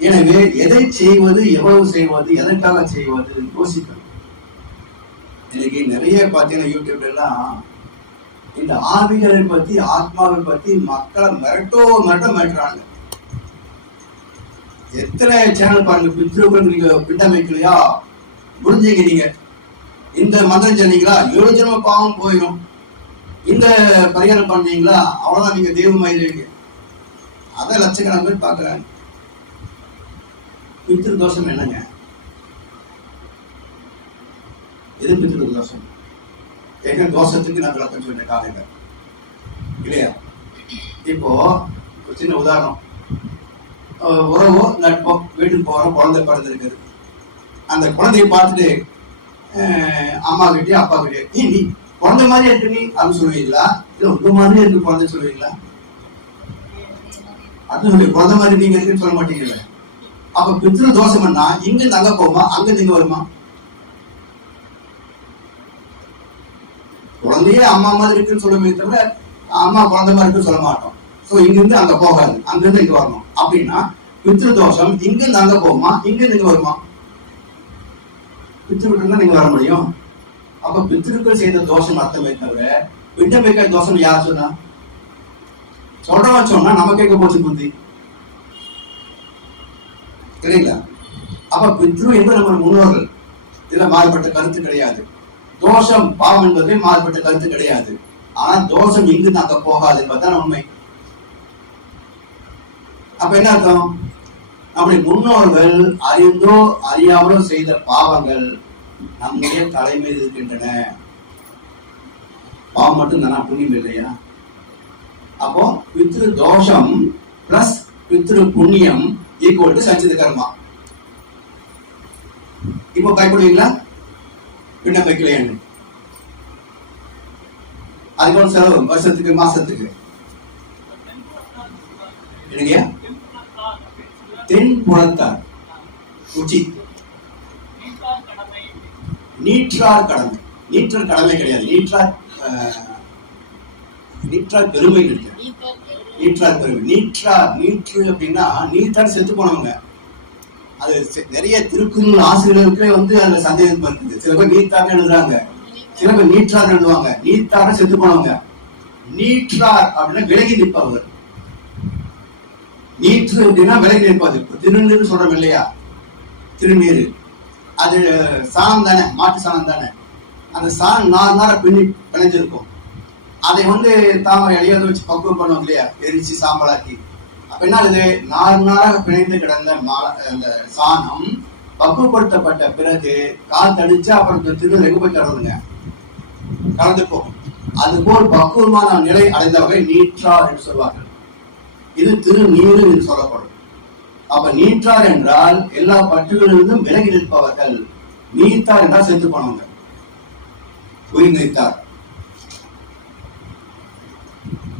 எனவே எதை செய்வது, எவ்வளவு செய்வது, எதற்காக செய்வது யோசிக்கணும். இன்னைக்கு நிறைய பார்த்தீங்கன்னா யூடியூப்ல எல்லாம் இந்த ஆவிகளை பத்தி, ஆத்மாவை பத்தி மக்களை மிரட்டுறாங்க. எத்தனை சேனல் பாருங்க, பித்ருக்கள் நீங்க பிண்டம் வைக்கலையா முடிஞ்சீங்க, நீங்க இந்த மந்திரம் சொன்னீங்களா 7 ஜென்ம பாவம் போயிடும், இந்த பரிகாரம் பண்ணீங்களா அவ்வளவுதான், நீங்க தெய்வமாயிருவீங்க. அதை லட்சக்கணக்கான பேர் பாக்குறாங்க. பித்ரு தோஷம் என்னங்க? எது பித்ரு தோஷம்? எங்க தோஷத்துக்கு நான் விளக்கம் சொன்னேன் காலையில இல்லையா? இப்போ ஒரு சின்ன உதாரணம், உறவோ நட்போ வீட்டுக்கு போறோம், குழந்தை பிறந்திருக்குது. அந்த குழந்தைய பார்த்துட்டு அம்மா கிட்டே அப்பா கிட்டே நீ குழந்தை மாதிரி இருக்கு நீ அப்படின்னு சொல்லுவீங்களா? இல்ல உங்க மாதிரி இருக்கு குழந்தை சொல்லுவீங்களா? அப்படின்னு குழந்தை மாதிரி நீங்க இருக்குன்னு சொல்ல மாட்டீங்கல்ல. அப்ப பித்ரு தோஷம் என்ன? இங்க அங்க போமா, அங்க நீங்க வருமா? குழந்தையே அம்மா மாதிரி இருக்குன்னு சொல்லுமே தவிர அம்மா குழந்தை மாதிரி இருக்குன்னு சொல்ல மாட்டோம். சோ இங்க இருந்து அங்க போகாது, அங்க இருந்து இங்க வரணும். அப்படின்னா பித்ரு தோஷம் இங்க இருந்து அங்க போகுமா, இங்க இருந்து இங்க வருமா? பித்ருக்கிட்ட தான் நீங்க வர முடியும். அப்ப பித்ருக்கள் செய்த தோஷம் அர்த்தமே தவிர பிண்டம் வைக்கிற தோஷம் யார் சொன்னா? சொல்றவன் சொன்னா நம்ம கேட்க போச்சு புத்தி சரிங்களா? அப்ப பித்ரு என்பது நம்ம முன்னோர்கள், இதுல மாறுபட்ட கருத்து கிடையாது. தோஷம் பாவம் என்பதே மாறுபட்ட கருத்து கிடையாது. ஆனா தோஷம் இங்கு அங்க போகாது என்பதுதான் உண்மை. அப்ப என்ன அர்த்தம்? அப்படி முன்னோர்கள் அறிந்தோ அறியாமலோ செய்த பாவங்கள் நம்முடைய தலைமையில் இருக்கின்றன. பாவம் மட்டும் தானா, புண்ணியம் இல்லையா? அப்போ பித்ரு தோஷம் பிளஸ் பித்ரு புண்ணியம் ஈக்குவல் டு சஞ்சித கர்மா. இப்போ பயப்படுவீங்களா? பின்ன வைக்கலையான்னு அதுக்கு செலவு வருஷத்துக்கு மாசத்துக்கு இல்லையா? தென் புறத்தார் உச்சி நீற்றார் கடமை. நீற்றார் கடமை கிடையாது, நீற்றார் பெருமை கிடையாது. நீற்றார் பெருமை, நீற்று அப்படின்னா நீத்தார் செத்து போனவங்க. அது நிறைய திருக்குறள் ஆசிரியர்களுக்கே அந்த சந்தேகம் இருக்குது. சில பேர் நீத்தார் எழுதுறாங்க, சில பேர் நீற்றார் எழுதுவாங்க. நீத்தார செத்து போனவங்க. நீற்றார் அப்படின்னா விலகி நிற்பவர். நீற்று அப்படின்னா விலகி நிற்பது. திருநீர் சொல்றோம் இல்லையா? திருநீர் அது சாணம் தானே, மாட்டு சாணம் தானே. அந்த சாணம் 4 நாள பிணைஞ்சிருக்கும். அதை தாமரை அழியாத வச்சு பக்குவம் பண்ணுவோம் இல்லையா, எரிச்சு சாம்பலாக்கி. அப்ப என்ன ஆகுது? 4 நாளாக பிணைந்து கிடந்த அந்த சாணம் பக்குவப்படுத்தப்பட்ட பிறகு கால் தடிச்சா அப்புறம் திருநீர் எங்க போய் தருதுங்க, கலந்து போகும். அதுபோல் பக்குவமான நிலை அடைந்தவரை நீற்றார் என்று சொல்வார்கள். இது திருநீர் என்று சொல்லப்படும். அப்ப நீற்றார் என்றால் எல்லா பற்றுகளிலிருந்தும் விலகி நிற்பவர்கள். நீத்தார் என்றால் செத்து போனவங்க, உயிர் நீத்தார்.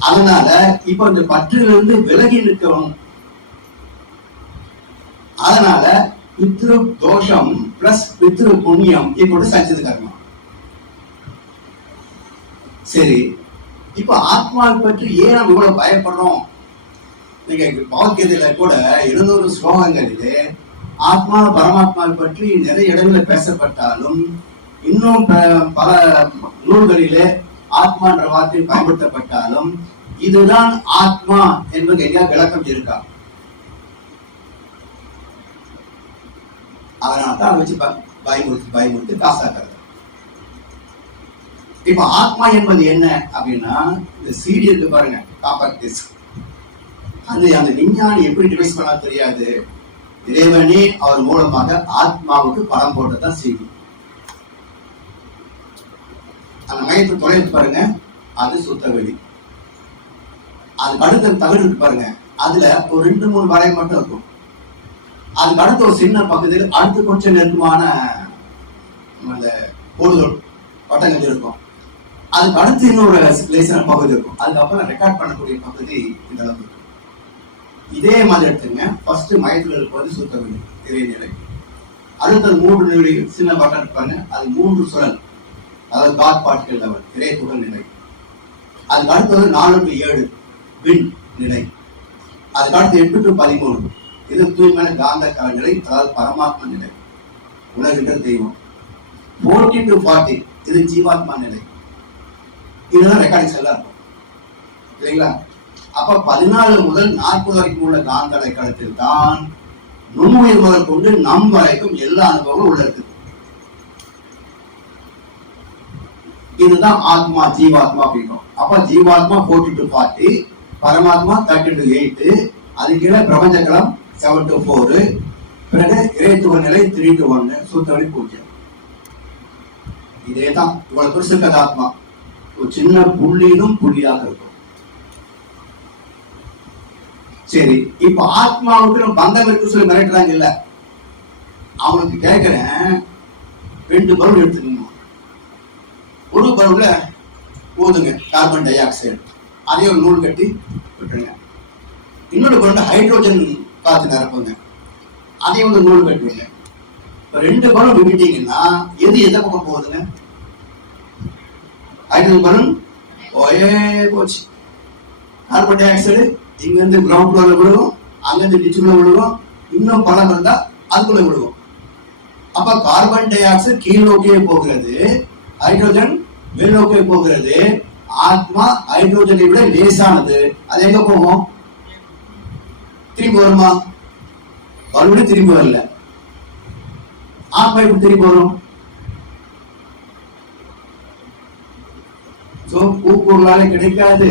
அதனால இப்ப இந்த பற்றிலிருந்து விலகி நிற்கவும். அதனால பித்ரு தோஷம் பிளஸ் பித்ரு புண்ணியம் இப்படி சஞ்சித கர்மா. சரி, இப்ப ஆத்மாவை பற்றி ஏன் நம்ம இவ்வளவு பயப்படுறோம்? நீங்க பகவத்கீதையில கூட 200 ஸ்லோகங்களிலே ஆத்மா பரமாத்மாவை பற்றி நிறைய இடங்களில் பேசப்பட்டாலும் இன்னும் பல நூல்களிலே ஆத்மா என்ற வார்த்தை பயன்படுத்தப்பட்டாலும் இதுதான் ஆத்மா என்பது எங்கேயா விளக்கம் இருக்கா? அதனால்தான் அதை வச்சு பயமுறுத்தி காசாக்குறது. இப்ப ஆத்மா என்பது என்ன அப்படின்னா, இந்த சீடி இருக்கு பாருங்க, காம்பேக்ட் டிஸ்க். அது அந்த விஞ்ஞானி எப்படி டிவைஸ் பண்ணா தெரியாது. இறைவனே அவர் மூலமாக ஆத்மாவுக்கு படம் போட்டதான் சீடி. அந்த மையத்தை தொலைத்து பாருங்க, அது சுத்த வெளி. அதுக்கு அடுத்த தகடு இருக்கு பாருங்க, அதுல ஒரு 2-3 வரை மட்டும் இருக்கும். அதுக்கு அடுத்த ஒரு சின்ன பகுதியில் அடுத்து கொஞ்சம் நெருக்கமான அந்த கோடுகள் வட்டங்கள் இருக்கும். அதுக்கு அடுத்து இன்னொரு லேசான பகுதி இருக்கும். அதுக்கப்புறம் ரெக்கார்ட் பண்ணக்கூடிய பகுதி இந்த அளவுக்கு. இதே மாதிரி எடுத்துங்க. ஃபர்ஸ்ட் மையத்தில் இருப்பது சுத்த வெளி, திரைநிலை. அடுத்தது 3 நிலை சின்ன பட்டன் இருப்பாங்க, அது 3 சுழல், அதாவது காட் பார்ட்டிகல் லெவல், திரை துகள் நிலை. அதுக்கு அடுத்தது 4 to 7 வின் நிலை. அதுக்கு அடுத்து 8 to 13 இது தூய்மையான காந்த நிலை, அதாவது பரமாத்மா நிலை, உலகின்ற தெய்வம். 40 to 40 இது ஜீவாத்மா நிலை. இதுதான் ரெக்கார்டிங்ஸ் எல்லாம் இருக்கும் இல்லைங்களா? அப்ப 14 முதல் 40 வரைக்கும் உள்ள காந்த அலைக்காலத்தில் தான் நுண்ணுயிர் முதல் கொண்டு நம் வரைக்கும் எல்லா அனுபவங்களும் உள்ள இருக்குது. இதுதான் ஆத்மா, ஜீவாத்மா அப்படின்றோம். அப்ப ஜீவாத்மா 40 to 40, பரமாத்மா 30 to 8, அது கீழே பிரபஞ்ச களம் 7 to 4, பிறகு இறைத்துவ நிலை 3 to 1, சுத்தவழி 0. இதேதான் இவ்வளவு பெருசு இருக்கிற ஆத்மா ஒரு சின்ன புள்ளியிலும் புள்ளியாக இருக்கும். சரி, இப்ப ஆத்மாவுக்கு பந்தம் இருக்கு சொல்லி மிரட்டுறாங்க இல்ல, அவனுக்கு கேட்கிறேன், 2 பலூன் எடுத்துக்கணும். ஒரு பலூன்ல ஊதுங்க கார்பன் டை ஆக்சைடு, அதே ஒரு நூல் கட்டி விட்டுருங்க. இன்னொரு பலூன்ல ஹைட்ரோஜன் காத்து நிரப்புங்க, அதே ஒரு நூல் கட்டுவீங்க. இப்ப 2 பலூன் விட்டீங்கன்னா எது எந்த பக்கம் போகுதுங்க? ஹைட்ரோஜன் பலூன் போச்சு. கார்பன் டை ஆக்சைடு இங்க இருந்து கிரவுண்ட் ஃப்ளோர்ல விழுவோம், அங்கிருந்து டிச்சுக்குள்ள விழுவோம், இன்னும் பலம் இருந்தா அதுக்குள்ள விழுவோம். அப்ப கார்பன் டை ஆக்சைடு கீழ் நோக்கியே போகிறது, ஹைட்ரோஜன் மேல் நோக்கியே போகிறது. ஆத்மா ஹைட்ரோஜனை விட லேசானது, அது எங்க போகும்? திரும்பி வருமா? மறுபடியும் திரும்பி வரல. ஆத்மா எப்படி திரும்பி வரும்? பூப்பொருளால கிடைக்காது,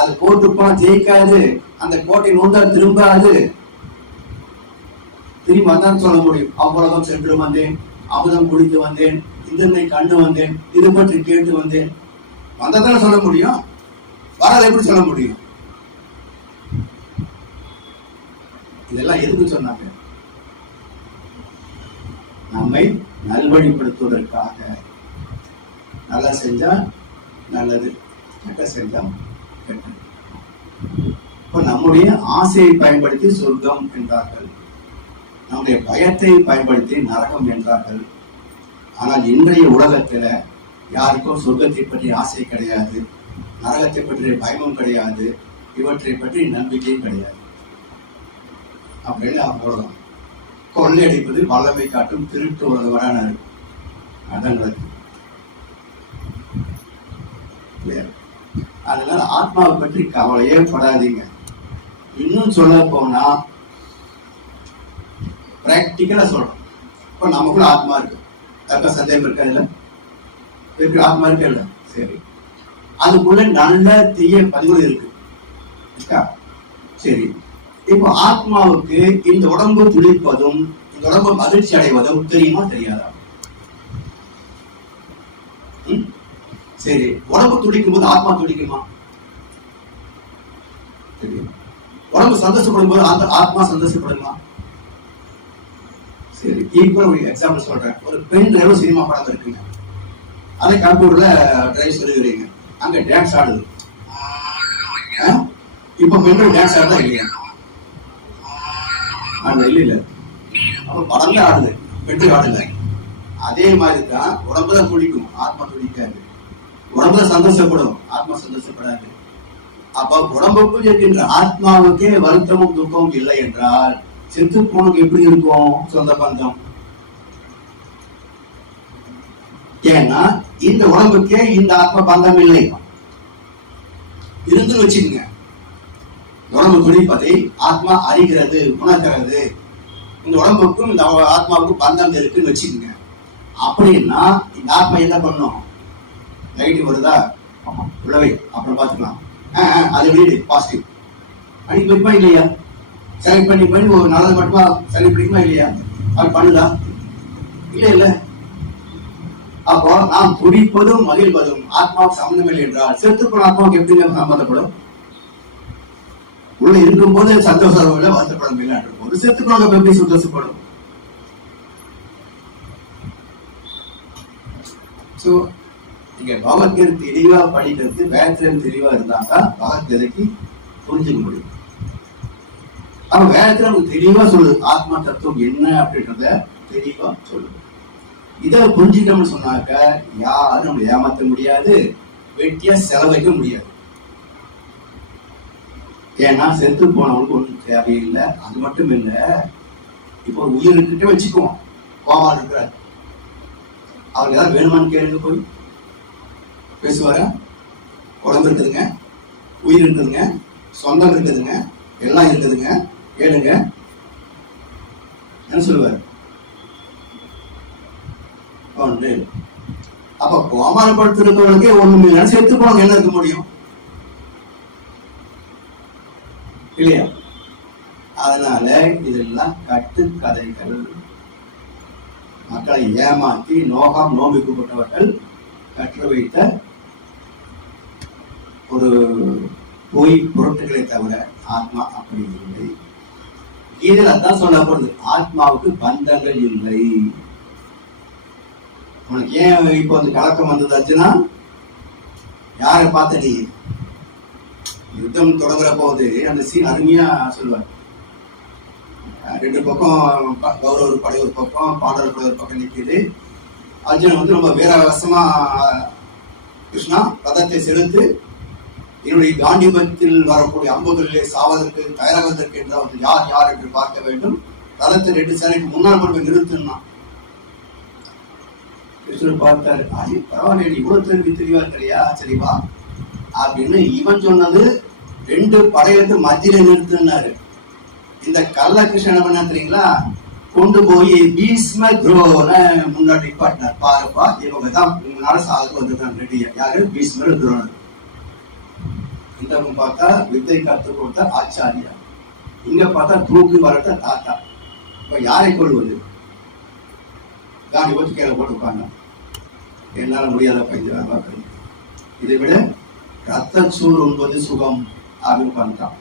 அது போட்டுப்பா ஜெயிக்காது, அந்த கோட்டை நோண்டா திரும்பாது. திரும்பி வந்தான் சொல்ல முடியும், அவ்வளவு சென்று வந்தேன், அமுதம் குடித்து வந்தேன், இதனை கண்டு வந்தேன், இது பற்றி கேட்டு வந்தேன். வந்ததான சொல்ல முடியும், வராத எப்படி சொல்ல முடியும்? இதெல்லாம் எதுக்கு சொன்னாங்க? நம்மை நல்வழிப்படுத்துவதற்காக. நல்லா செஞ்சா நல்லது, கெட்ட செஞ்சா கெட்டது. இப்ப நம்முடைய ஆசையை பயன்படுத்தி சொர்க்கம் என்றார்கள், நம்முடைய பயத்தை பயன்படுத்தி நரகம் என்றார்கள். ஆனால் இன்றைய உலகத்துல யாருக்கும் சொர்க்கத்தை பற்றி ஆசை கிடையாது, நரகத்தை பற்றிய பயமும் கிடையாது, இவற்றை பற்றி நம்பிக்கையும் கிடையாது. அப்படின்னு அவ்வளவுதான். கொள்ளையடிப்பது வல்லமை காட்டும் திருட்டு உலகவரான அடங்களுக்கு. அதனால ஆத்மாவை பற்றி கவலையே படாதீங்க. இன்னும் சொல்ல போனா பிராக்டிக்கலா சொல்றோம். இப்ப நமக்குள்ள ஆத்மா இருக்கு, தக்க சந்தேகம் இருக்கா? இல்ல இருக்கு, ஆத்மா இருக்கு இல்ல? சரி, அதுக்குள்ள நல்ல தீய பதிவு இருக்கு. சரி, இப்போ ஆத்மாவுக்கு இந்த உடம்பு துடிப்பதும் இந்த உடம்பு மகிழ்ச்சி அடைவதும் தெரியுமா தெரியாதா? சரி, உடம்பு துடிக்கும் போது ஆத்மா துடிக்குமா? தெரியும். உடம்பு சந்தோஷப்படும் போது அந்த ஆத்மா சந்தோஷப்படுமா? சரி, ஈக்குவல் ஒரு எக்ஸாம்பிள் சொல்றேன். ஒரு பெண் டிரைவர் சினிமா படம் இருக்குங்க, அதை கம்ப்யூட்டர்ல டிரைவ் சொல்லுகிறீங்க, அங்க டான்ஸ் ஆடுது. இப்ப பெண்கள் டான்ஸ் ஆடுதா இல்லையா? இல்ல, அப்ப படம்ல ஆடுது, பெண்கள் ஆடுல. அதே மாதிரிதான் உடம்புல துடிக்கும், ஆத்மா துடிக்காது. உடம்புல சந்தோஷப்படும், ஆத்மா சந்தோஷப்படாது. அப்ப உடம்புக்குள் இருக்கின்ற ஆத்மாவுக்கே வருத்தமும் துக்கமும் இல்லை என்றால் செத்து போனுக்கு எப்படி இருக்கும் சொந்த பந்தம்? ஏன்னா இந்த உடம்புக்கே இந்த ஆத்மா பந்தம் இல்லை. இருந்து வச்சுக்கோங்க, உடம்பு துடிப்பதை ஆத்மா அறிகிறது, உணர்கிறது. இந்த உடம்புக்கும் இந்த ஆத்மாவுக்கும் பந்தம் இருக்குன்னு வச்சுக்கோங்க. அப்படின்னா இந்த ஆத்மா என்ன பண்ணும்? நெகட்டிவ் வருதா, உள்ளவை அப்புறம் பார்த்துக்கலாம், அது வீடு பாசிட்டிவ் அன்னைக்கு வைப்பா இல்லையா? செலக்ட் பண்ணி பண்ணி ஒரு நல்லது மட்டுமா செலக்ட் பண்ணிக்குமா இல்லையா? அது பண்ணுதா? இல்ல இல்ல. அப்போ நாம் துடிப்பதும் மகிழ்வதும் ஆத்மாவுக்கு சம்பந்தம் இல்லை என்றால் செத்துப்படும் ஆத்மாவுக்கு எப்படிங்க சம்பந்தப்படும்? உள்ள இருக்கும் போது சந்தோஷம் இல்லை, வருத்தப்படும் இல்லை. ஒரு செத்துப்படும் எப்படி சந்தோஷப்படும்? சோ நீங்க பகவத்கீதை தெளிவா படிக்கிறது, வேதத்திலும் தெளிவா இருந்தாதான் பகவத்கீதைக்கு புரிஞ்சுக்க முடியும். அப்ப வேதத்துல நமக்கு தெளிவா சொல்லுது ஆத்மா தத்துவம் என்ன அப்படின்றத தெளிவா சொல்லுது. இதை புரிஞ்சுட்டோம்னு சொன்னாக்க யாரும் நம்ம ஏமாத்த முடியாது, வெட்டியா செலவைக்க முடியாது. ஏன்னா செத்து போனவனுக்கு ஒன்றும் தேவையில்லை. அது மட்டும் இல்லை, இப்போ உயிர் இருக்கிட்ட வச்சுக்குவோம், கோமால் இருக்கிறார், அவருக்கு ஏதாவது வேணுமான்னு கேளுங்க, போய் பேசுவார. உடம்பு இருக்குதுங்க, உயிர் இருக்குதுங்க, சொந்தம் இருக்குதுங்க, எல்லாம் இருக்குதுங்க, கேளுங்க, என்ன சொல்லுவார்? ஒன்று. அப்ப கோமாலப்படுத்திருக்கவனுக்கே ஒண்ணுமே இல்லை, செத்து போனவங்க என்ன இருக்க முடியும் இல்லையா? அதனால இதெல்லாம் கட்டுக்கதைகள். மக்களை ஏமாற்றி நோகாம் நோம்பிக்கப்பட்டவர்கள் கற்று வைத்த ஒரு பொய் பொருட்களை தவிர ஆத்மா அப்படி இல்லை. இதில் அதான் சொல்லப்படுது, ஆத்மாவுக்கு பந்தங்கள் இல்லை. உனக்கு ஏன் இப்போ அந்த கலக்கம் வந்ததாச்சுன்னா, யாரை பார்த்த நீ யுத்தம் தொடங்குற போது அந்த சீன் அருமையா சொல்லுவார். ரெண்டு பக்கம் கௌரவர் படை ஒரு பக்கம், பாண்டவர் படை ஒரு பக்கம் நிற்குது. அர்ஜுனன் வந்து ரொம்ப வீரவசமா, கிருஷ்ணா ரதத்தை செலுத்து, என்னுடைய காண்டிபத்தில் வரக்கூடிய அம்புகளிலே சாவதற்கு தயாராவதற்கு என்றாவது யார் யார் என்று பார்க்க வேண்டும், ரதத்தை 2 சேனைக்கு முன்னால் கொண்டு போய் நிறுத்தினா. கிருஷ்ணன் பார்த்தாரு, அது பரவாயில்ல, இவ்வளவு தெரிவி தெளிவா இருக்கிறியா, சரிவா அப்படின்னு. இவன் சொன்னது 2 படைகளுக்கு மத்தியில நிறுத்தினாரு. இந்த கள்ள கிருஷ்ணன் என்ன பண்ணா தெரியுங்களா, கொண்டு போய் பீஷ்ம துரோண முன்னாடி பாட்டினார். பாருப்பா, இவங்க தான் உங்களால சாகு வந்துட்டான் ரெடியா. யாரு? பீஷ்மர் துரோணர். இந்த பார்த்தா வித்தை கத்து கொடுத்த ஆச்சாரியா, இங்க பார்த்தா தூக்கு வரட்ட தாத்தா. இப்ப யாரை கொள்வது? காண்டி போட்டு கீழே போட்டு உட்கார்ந்தா. என்னால முடியாத பையன், இதை விட ரத்தச்சூர் உண்பது சுகம் அப்படின்னு பண்ணிட்டான்.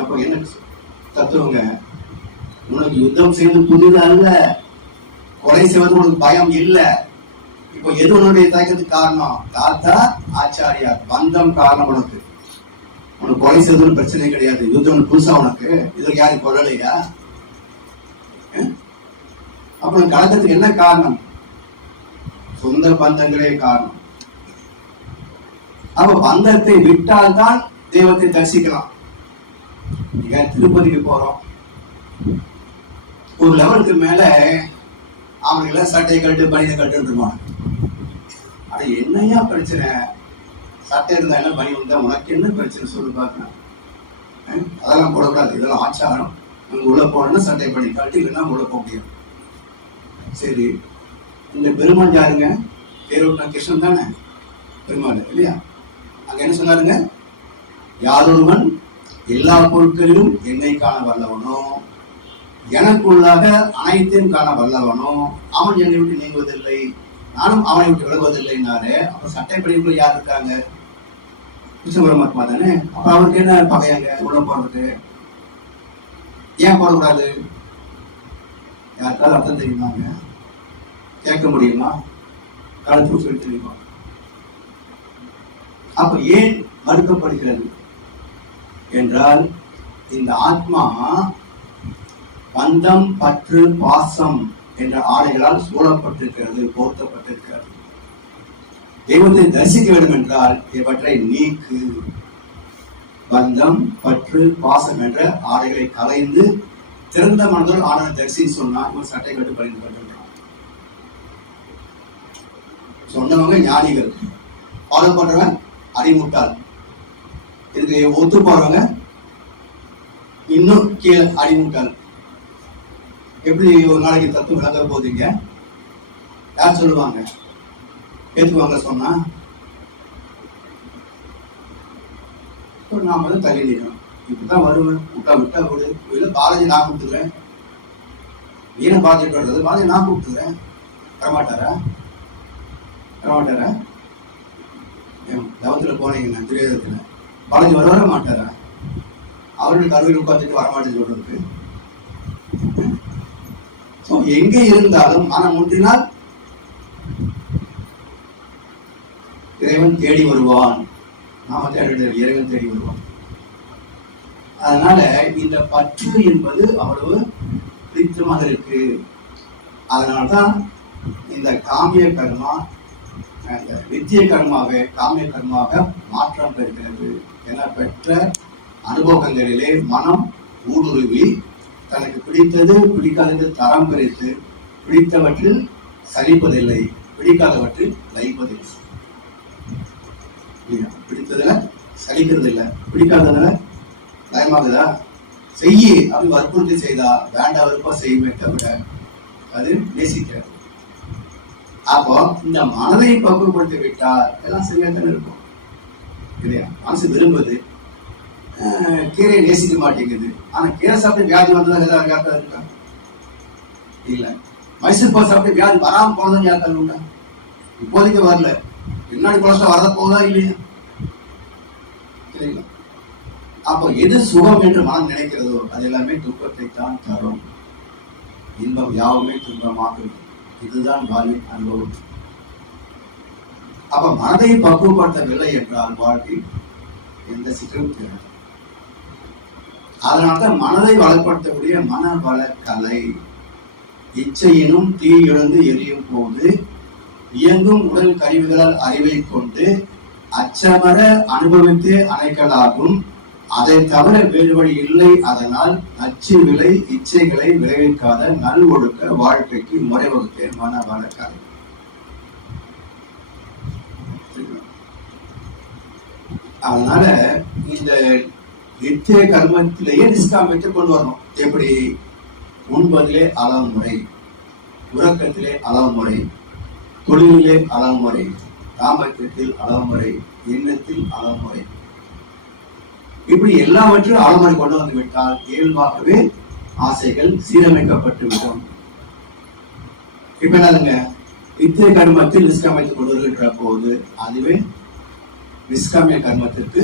அப்ப என்ன தத்துவங்க? உனக்கு யுத்தம் செய்வது புதிது அல்ல, கொலை செய்வது உனக்கு பயம் இல்லை. இப்போ எது உன்னுடைய தயக்கத்துக்கு காரணம்? தாத்தா ஆச்சாரியா பந்தம் காரணம். உனக்கு கொலை செய்வது பிரச்சனை கிடையாது. யுத்தம் புதுசா உனக்கு, இதுக்கு யாரும் கொள்ளலையா? அப்புறம் கலக்கத்துக்கு என்ன காரணம்? சொந்த பந்தங்களே காரணம். அப்ப பந்தத்தை விட்டால்தான் தெய்வத்தை தரிசிக்கலாம். நீங்க திருப்பதிக்கு போறோம், ஒரு லெவலுக்கு மேல அவங்கள சட்டையை கட்டு பனியை கட்டுருவாங்க. அது என்னையா பிரச்சனை? சட்டை இருந்தா என்ன, பனி வந்தா உனக்கு என்ன பிரச்சனை சொல்லு பார்க்கலாம். அதெல்லாம் போடக்கூடாது, இதெல்லாம் ஆச்சாரம். நீங்க உள்ள போனோம்னா சட்டை பண்ணி கட்டி, இல்லைன்னா உள்ள போக முடியாது. சரி, இந்த பெருமாள் யாருங்க? பேருனா கிருஷ்ணன் தானே பெருமாள் இல்லையா? அங்க என்ன சொன்னாருங்க? யாரொருவன் எல்லா பொருட்களிலும் என்னை காண வல்லவனோ, எனக்குள்ளாக அனைத்தையும் காண வல்லவனோ, அவன் என்னை விட்டு நீங்குவதில்லை, நானும் அவனை விட்டு விலகுவதில்லைன்னாரு. அப்ப சட்டைப்படிக்குள்ள யார் இருக்காங்க? கிருஷ்ண பரமாத்மா தானே. அப்ப அவருக்கு என்ன பகையாங்க உள்ள போறதுக்கு? ஏன் போடக்கூடாது? யாருக்காவது அர்த்தம் தெரியுமாங்க? கேட்க முடியுமா? காலத்துக்கு சொல்லி தெரியுமா? அப்ப ஏன் மறுக்கப்படுகிறது என்றால், இந்த ஆத்மா பந்தம் பற்று பாசம் என்ற ஆடைகளால் சூழப்பட்டிருக்கிறது, போர்த்தப்பட்டிருக்கிறது. தெய்வத்தை தரிசிக்க வேண்டும் என்றால் இவற்றை நீக்கு. பந்தம் பற்று பாசம் என்ற ஆடைகளை கலைந்து திறந்த மனதோடு ஆனந்த தரிசி சொன்னா இவன் சட்டை கட்டு பணிந்து கொண்டான். சொன்னவங்க ஞானிகள், ஃபாலோ பண்றவன் அறிமுட்டாள். இதுக்கு ஒத்து போறவங்க இன்னும் கீழே அறிமுட்டாள். எப்படி ஒரு நாளைக்கு தத்துவம் விளங்க போதீங்க? யார் சொல்லுவாங்க? ஏற்றுவாங்க சொன்னா நாம வந்து தள்ளி நிற்கணும். இப்படிதான் வருவேன், விட்டா விடு. இல்ல பாலாஜி நான் கூப்பிட்டுக்கிறேன், நீன பாத்துட்டு வர்றது, பாலாஜி நான் கூப்பிட்டுக்கிறேன். வரமாட்டாரா? தவத்துல போனீங்கன்னா துரியோதனத்துல பாலாஜி வர மாட்டாரா? அவர்கள் கருவில் உட்காந்துட்டு வரமாட்டேன்னு சொல்றதுக்கு. எங்கே இருந்தாலும் மனம் முற்றினால் இறைவன் தேடி வருவான். நாம தேடி இறைவன் தேடி வருவான். அதனால இந்த பற்று என்பது அவ்வளவு பிடித்தமாக இருக்கு. அதனால்தான் இந்த காமிய கர்மா, இந்த நித்திய கர்மாவை காமிய கர்மாவாக மாற்றம் பெறுகிறது. என பெற்ற அனுபவங்களிலே மனம் ஊடுருவி தனக்கு பிடித்தது பிடிக்காதது தரம் பிரித்து பிடித்தவற்றில் சலிப்பதில்லை, பிடிக்காதவற்றில் லயிப்பதில்லை. பிடித்ததுல சலிக்கிறது இல்லை, பிடிக்காததுல லயமாகுதா? செய்ய அப்படி வற்புறுத்தி செய்தா வேண்டாம் விருப்ப செய்யுமே தவிர அது நேசிக்கிறது. அப்போ இந்த மனதை பக்குவப்படுத்தி விட்டால் எல்லாம் சரியாத்தான் இருக்கும் இல்லையா? மனசு விரும்புது, கீரையை நேசிக்க மாட்டேங்குது. ஆனா கீரை சாப்பிட்டு வியாதி வந்ததாக ஏதாவது யாருக்கா இருக்கா? இல்ல. மைசூர் பால் சாப்பிட்டு வியாதி வராம போனதுன்னு யாருக்கா உண்டா? இப்போதைக்கு வரல, பின்னாடி கொலஸ்ட்ரால் வரத போதா இல்லையா? சரிங்களா? அப்போ எது சுகம் என்று மனம் நினைக்கிறதோ அது எல்லாமே துக்கத்தை தான் தரும். இன்பம் யாவுமே துன்பமாகும். இதுதான் வாழ்வின் அனுபவம். அப்ப மனதை பக்குவப்படுத்தவில்லை என்றால் வாழ்வில் எந்த சிக்கலும் தேவை. அதனால்தான் மனதை வளப்படுத்தக்கூடிய மன வளக்கலை. இச்சையினும் தீ எழுந்து எரியும் போது இயங்கும் உடல் கருவிகளால் அறிவை கொண்டு அச்சமர அனுபவித்து அணைக்கலாகும். அதை தவிர வேறு வழி இல்லை. அதனால் நச்சு விலை இச்சைகளை விளைவிக்காத நல் ஒழுக்க வாழ்க்கைக்கு முறை வகுத்தே மன வளக்கலை. அதனால இந்த நித்திய கர்மத்திலேயே நிஷ்காமத்தை கொண்டு வரணும். எப்படி? உண்பதிலே அளவு முறை, உறக்கத்திலே அளவு முறை, தொழிலிலே அளவு முறை, தாம்பத்தியத்தில் அளவு முறை, எண்ணத்தில் அளவு முறை, இப்படி எல்லாவற்றும் அளமுறை கொண்டு வந்து விட்டால் இயல்பாகவே ஆசைகள் சீரமைக்கப்பட்டு விடும். இப்ப என்னதுங்க? நித்திய கர்மத்தில் நிஷ்காமத்தை கொண்டு வருகின்ற போது அதுவே நிஷ்காமிய கர்மத்திற்கு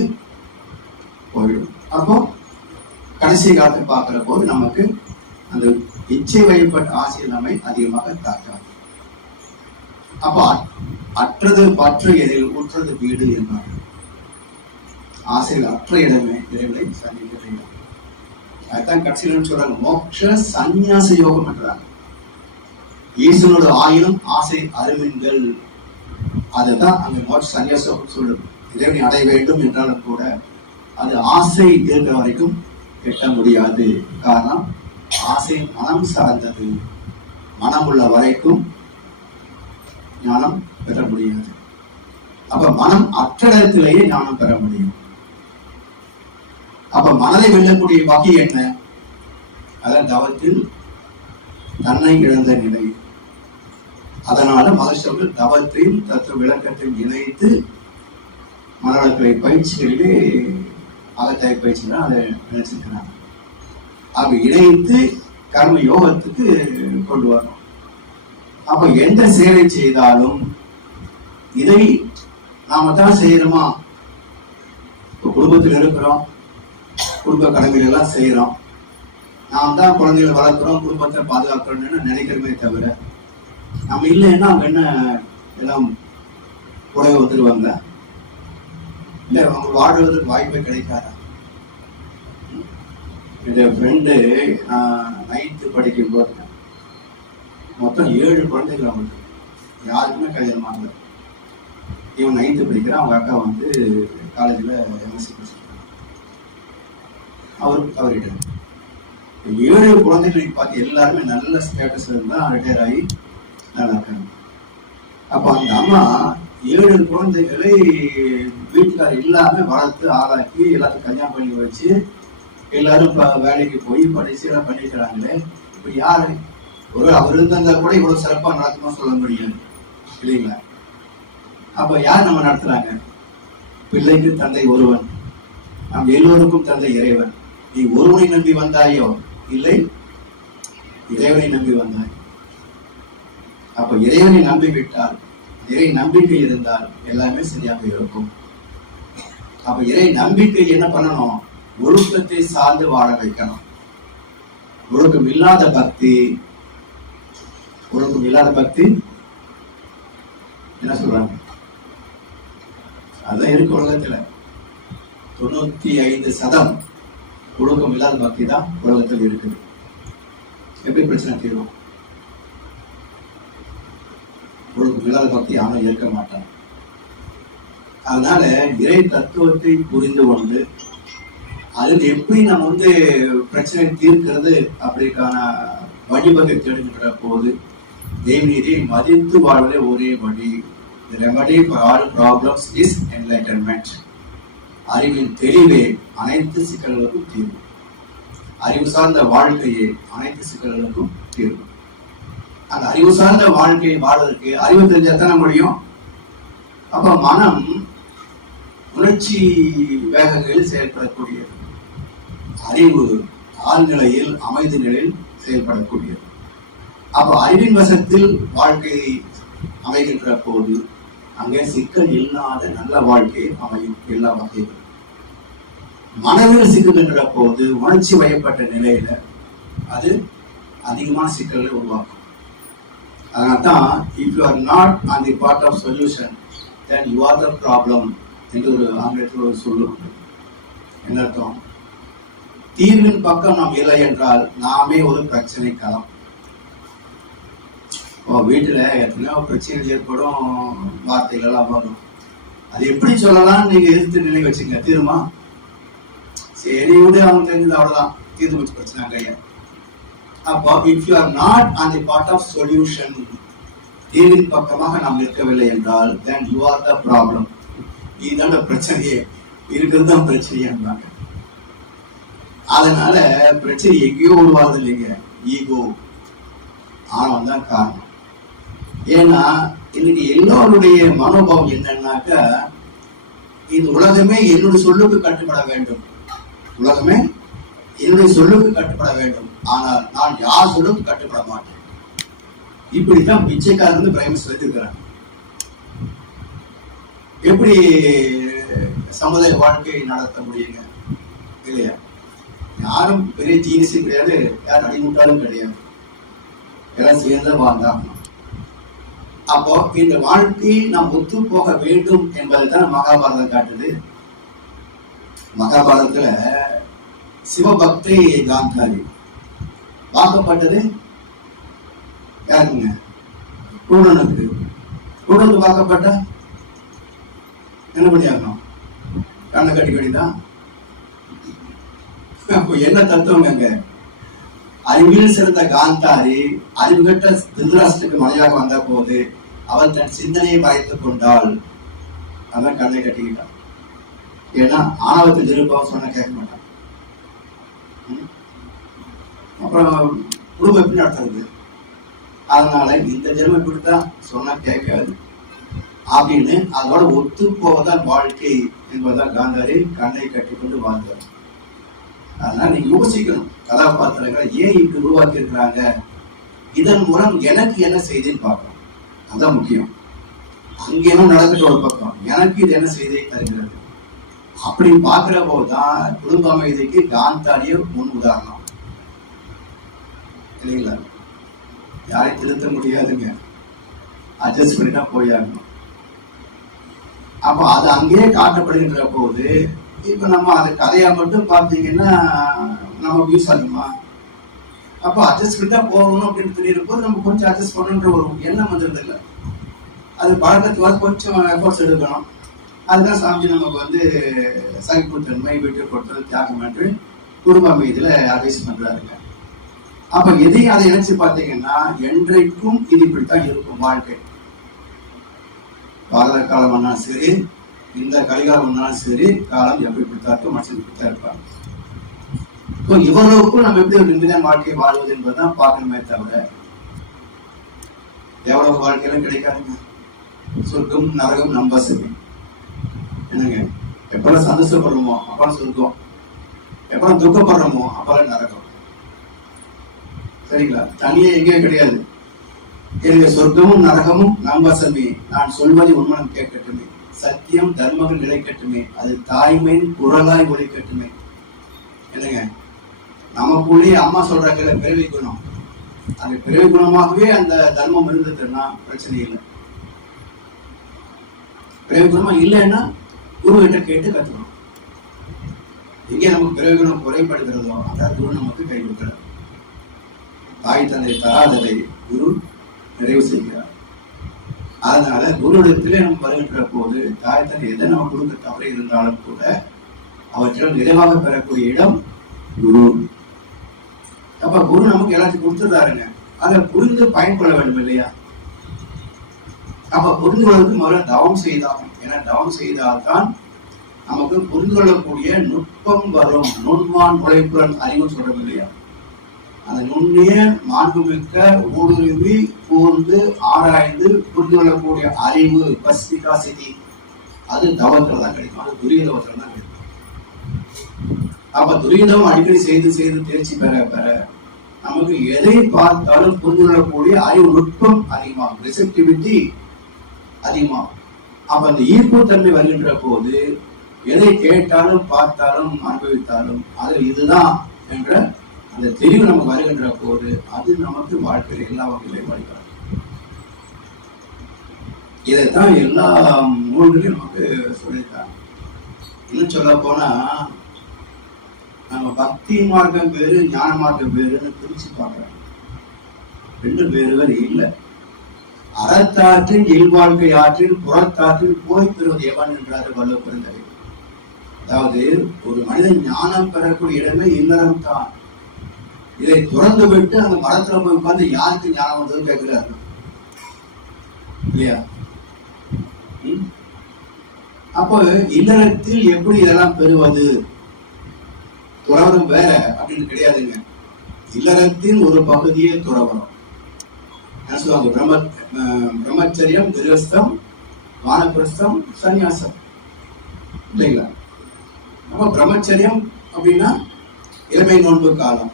போயிடும். அப்போ கடைசி காலத்தை பார்க்கிற போது நமக்கு அந்த இச்சை வழிபட்ட ஆசையில் நம்மை அதிகமாக தாக்காது. அப்போ அற்றது பற்று எதில் உற்றது வீடு என்றார். ஆசைகள் அற்ற இடமே இறைவனை சந்திக்கிற இடம். அதுதான் கடைசியில் சொல்றாங்க மோட்ச சந்நியாச யோகம் என்றாங்க. ஈசனோட ஆயினும் ஆசை அருமின்கள். அதுதான் அங்க மோட்ச சந்நியாச யோகம் சொல்றது. இறைவனை அடைய வேண்டும் என்றாலும் கூட அது ஆசை இருக்கிற வரைக்கும் எட்ட முடியாது. காரணம், ஆசை மனம் சார்ந்தது. மனம் உள்ள வரைக்கும் ஞானம் பெற முடியாது. அப்ப மனம் அற்ற இடத்திலேயே ஞானம் பெற முடியும். அப்ப மனதை வெல்லக்கூடிய வகை என்ன? அதான் தவத்தில் தன்னை இழந்த நிலை. அதனால மகர்ஷிகள் தவத்தையும் தத்துவ விளக்கத்தையும் இணைத்து மனவளக்கலை பயிற்சிகளிலே அகத்தாய் பயிற்சி தான் அதை நினைச்சிருக்கிறாங்க. அப்ப இணைத்து கர்ம யோகத்துக்கு கொண்டு வரணும். அப்ப எந்த செயலை செய்தாலும் இதை நாம தான் செய்யறோமா? குடும்பத்தில் இருக்கிறோம், குடும்ப கடமைகள் எல்லாம் செய்யறோம், நாம் தான் குழந்தைகளை வளர்க்கிறோம், குடும்பத்தை பாதுகாக்கிறோம்னு நினைக்கிறோமே தவிர நம்ம இல்லைன்னா அவங்க என்ன எல்லாம் உடவை வந்துடுவாங்க? இல்ல அவங்க வாழ்வதற்கு வாய்ப்பே கிடைக்காதா? என் ஃப்ரெண்டு நான் 9th படிக்கும் போது மொத்தம் 7 குழந்தைகள் அவங்களுக்கு, யாருக்குமே கல்யாணம் ஆகல. இவன் 9th படிக்கிறான், அவங்க அக்கா வந்து காலேஜில் எம்எஸ்சி படிச்சிருக்காங்க. அவருக்கு தவறிட்டாங்க. 7 குழந்தைகளுக்கு பார்த்து எல்லாருமே நல்ல ஸ்டேட்டஸ்ல இருந்தா ரிட்டையர் ஆகி நல்லா இருக்காங்க. அப்போ அந்த அம்மா 7 குழந்தைகளை வீட்டுக்கார இல்லாம வளர்த்து ஆளாக்கி எல்லாத்தையும் கல்யாணம் பண்ணி வச்சு எல்லாரும் வேலைக்கு போய் படிச்சு எல்லாம் பண்ணிக்கிறாங்களே. இப்ப யாரு அவர் இருந்தா கூட இவ்வளவு சிறப்பா நடத்தணும்னு சொல்ல முடியாது இல்லைங்களா? அப்ப யார் நம்ம நடத்துறாங்க? பிள்ளைக்கு தந்தை ஒருவன், நம் எல்லோருக்கும் தந்தை இறைவன். நீ ஒருவனை நம்பி வந்தாயோ இல்லை இறைவனை நம்பி வந்தாய். அப்ப இறைவனை நம்பி விட்டால், இறை நம்பிக்கை இருந்தால் எல்லாமே சரியாக இருக்கும். அப்ப இறை நம்பிக்கை என்ன பண்ணணும்? ஒழுக்கத்தை சார்ந்து வாழ வைக்கணும். ஒழுக்கம் இல்லாத பக்தி என்ன சொல்றாங்க? அதான் இருக்கு உலகத்துல 95% ஒழுக்கம் இல்லாத பக்தி தான் உலகத்தில் இருக்குது. எப்படி பிரச்சனை தீரும்? ஒழுக்கம் இல்லாத பக்தி யாரும் ஏற்க மாட்டாங்க. அதனால இறை தத்துவத்தை புரிந்து கொண்டு அதில் எப்படி நம்ம பிரச்சனை தீர்க்கிறது அப்படிக்கான வழிவகை தேடுகின்ற போது தெய்வீதை மதித்து வாழ்வதே ஒரே வழி. The remedy for all problems is enlightenment. அறிவின் தெளிவே அனைத்து சிக்கல்களுக்கும் தீர்வு. அறிவு சார்ந்த வாழ்க்கையே அனைத்து சிக்கல்களுக்கும் தீர்வு. அந்த அறிவு சார்ந்த வாழ்க்கையை வாழ்வதற்கு அறிவு தெரிஞ்சாத்தான முடியும். அப்ப மனம் உணர்ச்சி வேகங்களில் செயல்படக்கூடியது, அறிவு ஆழ்நிலையில் அமைதி நிலையில் செயல்படக்கூடியது. அப்ப அறிவின் வசத்தில் வாழ்க்கை அமைகின்ற போது அங்கே சிக்கல் இல்லாத நல்ல வாழ்க்கை அமையும் எல்லா வகையிலும். மனதில் சிக்குகின்ற போது உணர்ச்சி வயப்பட்ட நிலையில அது அதிகமான சிக்கல்களை உருவாக்கும். அதனால்தான் if you are not on the part of solution then you are the problem என்று ஒரு ஆங்கிலத்தில் ஒரு சொல்லு. என்ன அர்த்தம்? தீர்வின் பக்கம் நாம் இல்லை என்றால் நாமே ஒரு பிரச்சனை களம். வீட்டுல எத்தனையோ பிரச்சனை ஏற்படும், வார்த்தைகள் எல்லாம் வரும். அது எப்படி சொல்லலாம் நீங்க எதிர்த்து நிலை வச்சுங்க, தீருமா? சரி விட அவங்க தெரிஞ்சது அவ்வளவுதான், தீர்ந்து வச்சு பிரச்சனை கையா. அப்போ if you are not on the part of solution, தீர்வின் பக்கமாக நாம் நிற்கவில்லை என்றால் then you are the problem. இதுதான் பிரச்சனையே, இருக்கிறது தான் பிரச்சனையாங்க. அதனால பிரச்சனை எங்கேயோ உருவாது இல்லைங்க, ஈகோ ஆணவம் தான் காரணம். ஏன்னா இன்னைக்கு எல்லோருடைய மனோபாவம் என்னன்னாக்கா, இந்த உலகமே என்னுடைய சொல்லுக்கு கட்டுப்பட வேண்டும், உலகமே என்னுடைய சொல்லுக்கு கட்டுப்பட வேண்டும், ஆனால் நான் யார் சொல்லுக்கு கட்டுப்பட மாட்டேன். இப்படித்தான் பிச்சைக்காரன் பிரைமஸ் இருக்கிறாங்க. எப்படி சமுதாய வாழ்க்கையை நடத்த முடியுங்க? இல்லையா? யாரும் பெரிய ஜீனிஸும் கிடையாது, யாரும் அடிமுட்டாலும் கிடையாது, எல்லாம் சேர்ந்து வாழ்ந்தாகணும். அப்போ இந்த வாழ்க்கையை நாம் ஒத்து போக வேண்டும் என்பதைத்தான் மகாபாரதம் காட்டுது. மகாபாரதத்துல சிவபக்தி காந்தாரி வாக்கப்பட்டது யாருக்குங்க? கூடனுக்கு. கூடனுக்கு வாக்கப்பட்ட என்ன பண்ணியாகணும்? கண்ணை கட்டி கட்டிதான். அப்போ என்ன தத்துவங்க? அறிவில் சிறந்த காந்தாரி அறிவு கட்ட திருதராஷ்டிரக்கு மனைவியாக வந்த போது அவன் தன் சிந்தனையை மறைத்துக் கொண்டாள். அதான் கண்ணை கட்டிக்கிட்டான். ஏன்னா ஆணவத்தில் இருப்பவன் சொன்ன கேட்க மாட்டான். அப்புறம் குடும்பம் எப்படி நடத்துறது? அதனால இந்த ஜென்மம் இப்படித்தான் சொன்னா கேட்காது அப்படின்னு அதோட ஒத்து போவதான் வாழ்க்கை என்பதான் காந்தாரி கண்ணை கட்டி கொண்டு வாழ்ந்தார். அதனால நீங்க யோசிக்கணும், கதாபாத்திரங்களை ஏன் இப்படி உருவாக்கி இருக்கிறாங்க, இதன் மூலம் எனக்கு என்ன செய்தின்னு பார்க்கணும். அதான் முக்கியம். அங்கேயும் நடக்கிற ஒரு பக்கம், எனக்கு இது என்ன செய்தியை தருகிறது அப்படி பார்க்கிற போதுதான் குடும்ப அமைதிக்கு காந்தாரிய முன் உதாரணம். இல்லைங்களா? யாரையும் திருத்த முடியாதுங்க, அட்ஜஸ்ட் பண்ணிட்டா போயாகணும். அப்போ அது அங்கேயே காட்டப்படுகின்ற போது இப்ப நம்ம அது கதையா மட்டும் பார்த்தீங்கன்னா நமக்கு யூஸ் ஆகுமா? அப்போ அட்ஜஸ்ட் பண்ணிட்டா போகணும் அப்படின்னு தெரியுற போது நம்ம கொஞ்சம் அட்ஜஸ்ட் பண்ணணுன்ற ஒரு எண்ணம் வந்துருது இல்லை. அது பழக்கத்துக்கு கொஞ்சம் எஃபர்ட்ஸ் எடுக்கணும். அதுதான் சாமி நமக்கு சகிப்புத்தன்மை, வீட்டு கொடுத்தது, தியாகம் என்று குடும்ப அமைதியில அட்வைஸ் பண்றாருங்க. அப்ப எதையும் அதை நினைச்சு பார்த்தீங்கன்னா என்றைக்கும் இது இப்படித்தான் இருக்கும் வாழ்க்கை. பாரத காலம் வந்தாலும் சரி, இந்த கலிகாலம் வந்தாலும் சரி, காலம் எப்படி இப்படித்தான் இருக்கும், மனுஷன் இப்படித்தான் இருப்பாங்க. இவ்வளவுக்கும் நம்ம எப்படி ஒரு நிம்மதியான வாழ்க்கை வாழ்வது என்பதுதான் பார்க்கணுமே தவிர எவ்வளவு வாழ்க்கையிலும் கிடைக்காதுங்க. சொர்க்கம் நரகம் நம்பசமே என்னங்க? எப்பெல்லாம் சந்தோஷப்படுறோமோ அப்பெல்லாம் சொர்க்கம், எப்பெல்லாம் துக்கப்படுறோமோ அப்பெல்லாம் நரகம். சரிங்களா? தனியே எங்கேயும் கிடையாது. எனவே சொர்க்கமும் நரகமும் நம்பசமே, நான் சொல்வதை உண்மனம் கேட்கட்டுமே, சத்தியம் தர்மங்கள் நிலைக்கட்டுமே, அது தாய்மையின் குரலாய் ஒழிக்கட்டுமே. என்னங்க? நமக்குள்ளேயே அம்மா சொல்றாங்க பிறவி குணம், அந்த பிறவி குணமாகவே அந்த தர்மம் இருந்ததுன்னா பிரச்சனை இல்லை. பிறவி குணமா இல்லைன்னா குரு கிட்ட கேட்டு கத்துக்கணும். எங்கே நமக்கு பிறவி குணம் குறைபடுகிறதோ அந்த குரு நமக்கு கை கொடுக்கிறார். தாய் தந்தை தராததை குரு நிறைவு செய்கிறார். அதனால குருவிடத்திலே நம்ம வருகின்ற போது தாயத்தன் எதை நம்ம கொடுக்க தவறு இருந்தாலும் கூட அவற்றில் நிறைவாக பெறக்கூடிய இடம் குரு. அப்ப குரு நமக்கு எல்லாத்தையும் கொடுத்துருந்தாருங்க, அதை புரிந்து பயன்பட வேண்டும் இல்லையா? அப்ப புரிந்து கொள்வதற்கு முதல்ல தவம் செய்தாகும். ஏன்னா தவம் செய்தால்தான் நமக்கு புரிந்து கொள்ளக்கூடிய நுட்பம் வரும். நுண்மான் உழைப்புடன் அறிவு சொல்றோம் இல்லையா? அந்த நுண்ணிய மாண்புமிக்க ஊடுருவி கூர்ந்து ஆராய்ந்து புரிந்து கொள்ளக்கூடிய அறிவு பஸ்பிகாசிட்டி அது தவத்துல தான் கிடைக்கும். அது துரிய தவத்துல தான் கிடைக்கும். அப்ப துரியதம் அடிக்கடி செய்து செய்து தேர்ச்சி பெற பெற நமக்கு எதை பார்த்தாலும் புரிந்து கொள்ளக்கூடிய அறிவு நுட்பம் அதிகமாகும், ரிசெப்டிவிட்டி அதிகமாகும். அப்ப அந்த ஈர்ப்பு தன்மை வருகின்ற போது எதை கேட்டாலும் பார்த்தாலும் அனுபவித்தாலும் அது இதுதான் என்ற அந்த தெளிவு நமக்கு வருகின்ற போது அது நமக்கு வாழ்க்கையில் எல்லா வகையிலையும் வருகிறது. இதைத்தான் எல்லா நூல்களையும் நமக்கு சொல்லியிருக்காங்க. இன்னும் சொல்ல போனா நம்ம பக்தி மார்க்கம் பேரு ஞான மார்க்கம் பேருன்னு பிரிச்சு பார்க்கிறோம். ரெண்டு பேரு இல்லை. அறத்தாற்றில் இல்வாழ்க்கை ஆற்றில் புறத்தாற்றில் போய் பெறுவது எவன் என்றாரு வள்ளுவ பெருந்தகை. அதாவது ஒரு மனிதன் ஞானம் பெறக்கூடிய இடமே இல்லறம் தான். இதை துறந்து விட்டு அந்த மரத்துல போய் உட்கார்ந்து யாருக்கு ஞானம் வந்தது கேட்கிறாரு இல்லையா? அப்போ இல்லறத்தில் எப்படி இதெல்லாம் பெறுவது? துறவரம் வேற அப்படின்னு கிடையாதுங்க. இல்லறத்தின் ஒரு பகுதியே துறவரம். என்ன சொல்லுவாங்க? பிரம்மச்சரியம், கிரகஸ்தம், வானப்பிரஸ்தம், சன்னியாசம் இல்லைங்களா? அப்ப பிரம்மச்சரியம் அப்படின்னா இளமை நோன்பு காலம்.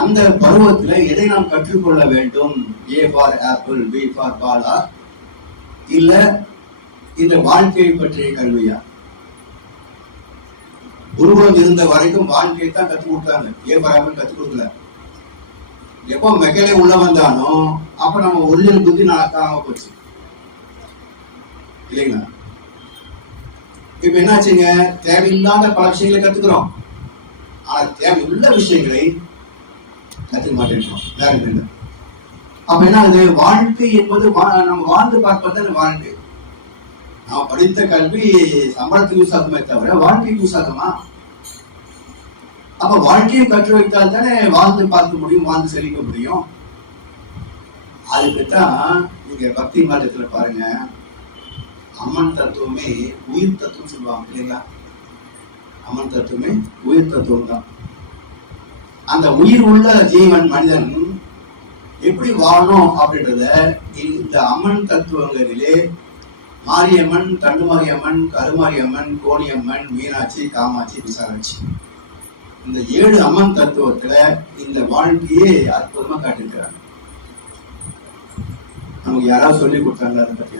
அந்த பருவத்துல எதை நாம் கற்றுக்கொள்ள வேண்டும்? A for apple, B for Bala, இல்ல இந்த வாழ்க்கையை பற்றிய கல்வியா? குருகுலம் இருந்த வரைக்கும் வாழ்க்கையை தான் கற்றுக் கொடுத்தாங்க, ஏ ஃபார் ஆப்பிள் கற்றுக் கொடுக்கல. எப்போ மெக்கலே உள்ள வந்தானோ அப்ப நம்ம ஒரிஜினல் புத்தி காணாம போச்சு இல்லைங்களா? இப்ப என்னாச்சுங்க? தேவையில்லாத பல விஷயங்களை கத்துக்கிறோம், ஆனா தேவையுள்ள விஷயங்களை கத்துக்க மாட்டேன்றோம். வேற அப்ப என்ன ஆகுது? வாழ்க்கை என்பது நம்ம வாழ்ந்து பார்ப்பது வாழ்க்கை. நம்ம படித்த கல்வி சம்பளத்துக்கு யூஸ் ஆகுமே தவிர வாழ்க்கைக்கு யூஸ் ஆகுமா? அப்ப வாழ்க்கையை கற்று வைத்தால் தானே வாழ்ந்து பார்க்க முடியும், வாழ்ந்து செழிக்க முடியும். அதுக்குத்தான் நீங்க பக்தி மார்க்கத்துல பாருங்க, அம்மன் தத்துவமே உயிர் தத்துவம் சொல்லுவாங்க இல்லைங்களா? அம்மன் தத்துவமே உயிர் தத்துவம் தான். அந்த உயிர் உள்ள ஜீவன் மனிதன் எப்படி வாழணும் அப்படின்றத இந்த அம்மன் தத்துவங்களிலே மாரியம்மன், தண்டுமாரியம்மன், கருமாரியம்மன், கோணியம்மன், மீனாட்சி, காமாட்சி, விசாலாட்சி, இந்த 7 அம்மன் தத்துவத்துல இந்த வாழ்க்கையே அற்புதமா காட்டிருக்கிறாங்க. நமக்கு யாராவது சொல்லி கொடுத்தாங்க அதை பத்தி?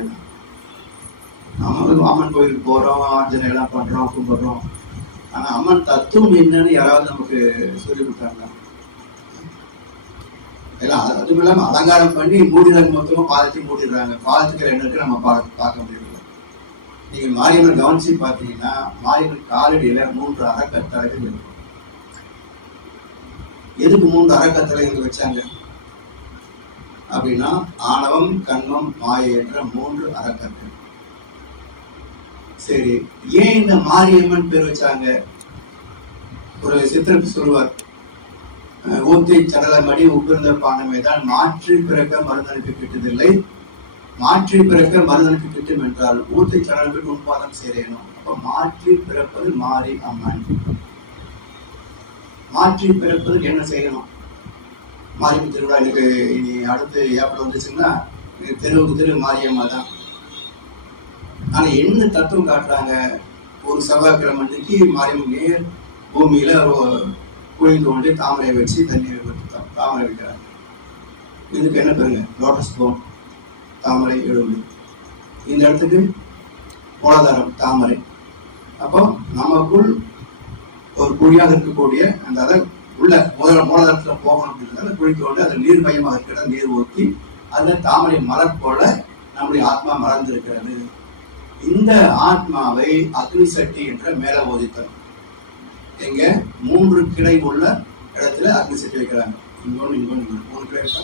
நம்ம அம்மன் கோயிலுக்கு போறோம், ஆஞ்சனை எல்லாம் பண்றோம், கும்பிடுறோம். ஆனா அம்மன் தத்துவம் என்னன்னு யாராவது நமக்கு சொல்லி கொடுத்தாங்க? எல்லாம் அதுவும் இல்லாம அலங்காரம் பண்ணி மூடினாங்க, மொத்தமா பாதத்தையும் மூடிடுறாங்க. பாதத்துக்கு 2 இருக்கு, நம்ம பார்க்க முடியல. நீங்க மாரியம்மன் கவனிச்சு பார்த்தீங்கன்னா மாரியம்மன் காலடியில 3 அறக்கத்தலைகள் இருக்கும். எதுக்கு 3 அறக்கத்தலைகள் வச்சாங்க அப்படின்னா ஆணவம், கண்மம், மாயை என்ற 3 அறக்கத்தல். சரி, ஏன் இந்த மாரியம்மன் பேர் வச்சாங்க? ஒரு சித்திரப்பு சொல்லுவார், ஊத்தை சடலமடி உப்பிருந்த பாண்டமைதான் மாற்றி பிறக்க மருந்தனுக்கு கிட்டதில்லை, மாற்றி பிறக்க மருந்தனுக்கு கிட்டும் என்றால் ஊத்தை சடலமடி உண்பாதம் சேரணும். அப்ப மாற்றி பிறப்பது மாரி அம்மன். மாற்றி பிறப்பதுக்கு என்ன செய்யணும்? மாரியம்மன் திருவிழா எனக்கு இனி அடுத்து ஏப்ரல் வந்துச்சுன்னா தெருவுக்கு தெரு மாரியம்மா தான். ஆனா என்ன தத்துவம் காட்டுறாங்க? ஒரு செவ்வாய்க்கிழமை அன்னைக்கு மாரியம்மன் நேர் பூமியில குழி தோண்டி தாமரை வச்சு தண்ணீர் தாமரை வைக்கிறாங்க. இதுக்கு என்ன பேருங்க? லோட்டஸ் போன், தாமரை எழுவு. இந்த இடத்துக்கு மூலாதாரம் தாமரை. அப்போ நமக்குள் ஒரு குழியாக இருக்கக்கூடிய அந்த உள்ள மூலாதாரத்துல போகணும் அப்படின்றத குழி தோண்டி அது நீர் மையமாக இருக்கிற நீர் ஊற்றி அதுல தாமரை மலர் போல நம்முடைய ஆத்மா மலர்ந்திருக்கிறது. இந்த ஆத்மாவை அக்னி சட்டி என்ற மேல ஓதித்தல். எங்க 3 கிளை உள்ள இடத்துல அக்னி சட்டி வைக்கிறாங்க. இங்கொன்று 3 கிளை இருக்கா?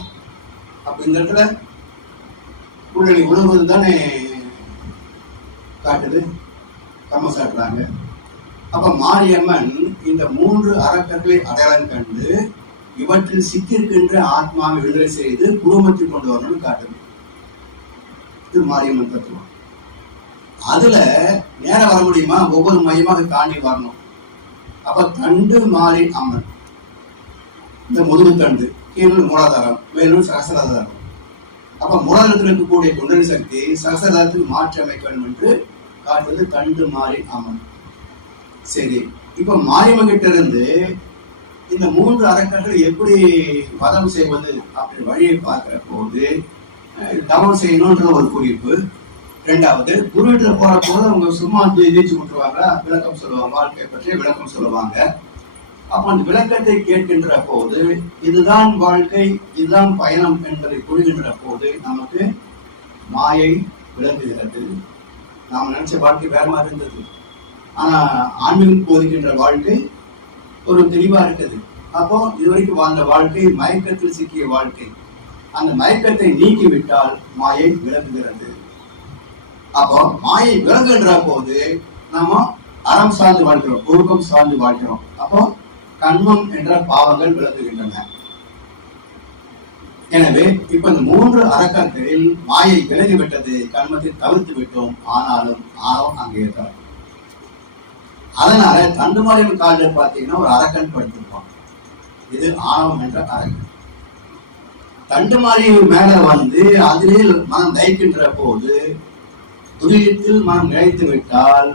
அப்ப இந்த இடத்துல உடலை உணர்வது தானே காட்டுது, கம்ம சாட்டுறாங்க. அப்ப மாரியம்மன் இந்த 3 அரக்கர்களை அடையாளம் கண்டு இவற்றில் சிக்கியிருக்கின்ற ஆத்மாவை விடுதலை செய்து குடும்பத்தில் கொண்டு வரணும்னு காட்டுது. இது மாரியம்மன் தத்துவம். அதுல நேரம் வர முடியுமா? ஒவ்வொரு மையமாக தாண்டி வரணும். அப்ப தண்டு மாரி அம்மன், இந்த முதுகு தண்டு, கீழ் மூலாதாரம், மேலும் சகசராதாரம். அப்ப மூலாதாரத்தில் இருக்கக்கூடிய குண்டலி சக்தி சகசராதாரத்துக்கு மாற்றி அமைக்க வேண்டும் என்று காட்டுவது தண்டு மாரி அம்மன். சரி, இப்ப மாரியம்மன் கிட்ட இருந்து இந்த 3 அரக்கர்கள் எப்படி வதம் செய்வது அப்படி வழியை பார்க்கிற போது தவம் செய்யணும்ன்ற ஒரு குறிப்பு. 2வது, குருவிட்ட போற போது அவங்க சும்மா ஜெயிச்சு விட்டுருவாங்க, விளக்கம் சொல்லுவாங்க, வாழ்க்கை பற்றி விளக்கம் சொல்லுவாங்க. அப்ப அந்த விளக்கத்தை கேட்கின்ற போது இதுதான் வாழ்க்கை, இதுதான் பயணம் என்பதை புரிகின்ற போது நமக்கு மாயை விளங்குகிறது. நாம் நினைச்ச வாழ்க்கை வேற மாதிரி இருந்தது, ஆனா ஆன்மீகம் போதிக்கின்ற வாழ்க்கை ஒரு தெளிவா இருக்குது. அப்போ இதுவரைக்கும் வாழ்ந்த வாழ்க்கை மயக்கத்தில் சிக்கிய வாழ்க்கை. அந்த மயக்கத்தை நீக்கிவிட்டால் மாயை விளங்குகிறது. அப்போ மாயை விளங்குகின்ற போது நாம அறம் சார்ந்து வாழ்கிறோம், ஒழுக்கம் சார்ந்து வாழ்கிறோம். அப்போ கண்மம் என்ற பாவங்கள் விளங்குகின்றன. எனவே இப்ப இந்த 3 அரக்கர்களில் மாயை விலகிவிட்டது, கண்மத்தை தவிர்த்து விட்டோம். ஆனாலும் ஆழம் அங்கே தான். அதனால தண்டுமாரியின் காலில் பார்த்தீங்கன்னா ஒரு அரக்கன் படுத்திருப்பான். இது ஆணவம் என்ற அரக்கன். தண்டுமாரி மேல வந்து அதிலே மனம் நயிக்கின்ற போது துரியத்தில் மனம் நினைத்து விட்டால்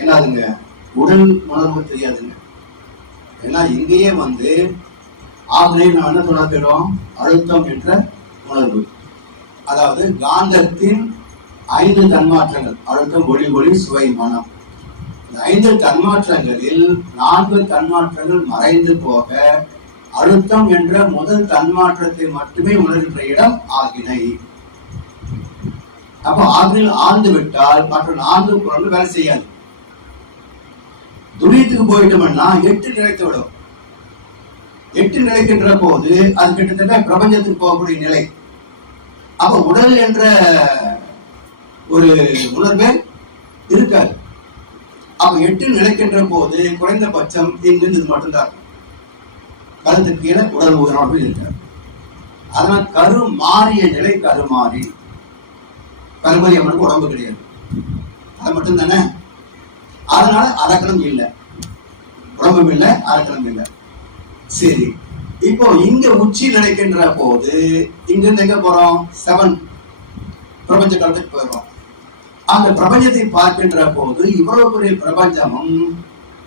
என்னதுங்க, உடல் உணர்வு தெரியாதுங்க. ஏன்னா இங்கேயே வந்து ஆதனை நான் என்ன சொல்றோம், அழுத்தம் என்ற உணர்வு. அதாவது காந்தத்தின் 5 தன்மாற்றங்கள், அழுத்தம், ஒளி, ஒளி, சுவை, மனம். 5 தன்மாற்றங்களில் 4 தன்மாற்றங்கள் மறைந்து போக அழுத்தம் என்ற முதல் தன்மாற்றத்தை மட்டுமே உணர்கின்ற இடம் ஆகினை. அப்ப ஆகினில் ஆழ்ந்து விட்டால் மற்ற 4 புறங்கள் வேலை செய்யாது. துரியத்துக்கு போயிட்டோம்னா 8 நிலைத்து விடும். 8 நிலைக்கின்ற போது அது கிட்டத்தட்ட பிரபஞ்சத்துக்கு போகக்கூடிய நிலை. அப்ப உடல் என்ற ஒரு உணர்வே இருக்காது. அப்ப 8 நிலைக்கின்ற போது குறைந்தபட்சம் இங்கிருந்து இது மட்டும்தான், கருத்து கீழே உடல் உணர்வு இருக்காது. அதனால கரு மாறிய நிலை, கரு மாறி கருமறி அவனுக்கு உடம்பு கிடையாது, அது மட்டும் தானே. அதனால அரக்கணம் இல்லை, உடம்பும் இல்லை, அரக்கணம் இல்லை. சரி, இப்போ இங்க உச்சி நினைக்கின்ற போது இங்கிருந்து எங்க போறோம், 7 பிரபஞ்ச காலத்துக்கு போயிடுறோம். அந்த பிரபஞ்சத்தை பார்க்கின்ற போது இவ்வளவு பெரிய பிரபஞ்சமும்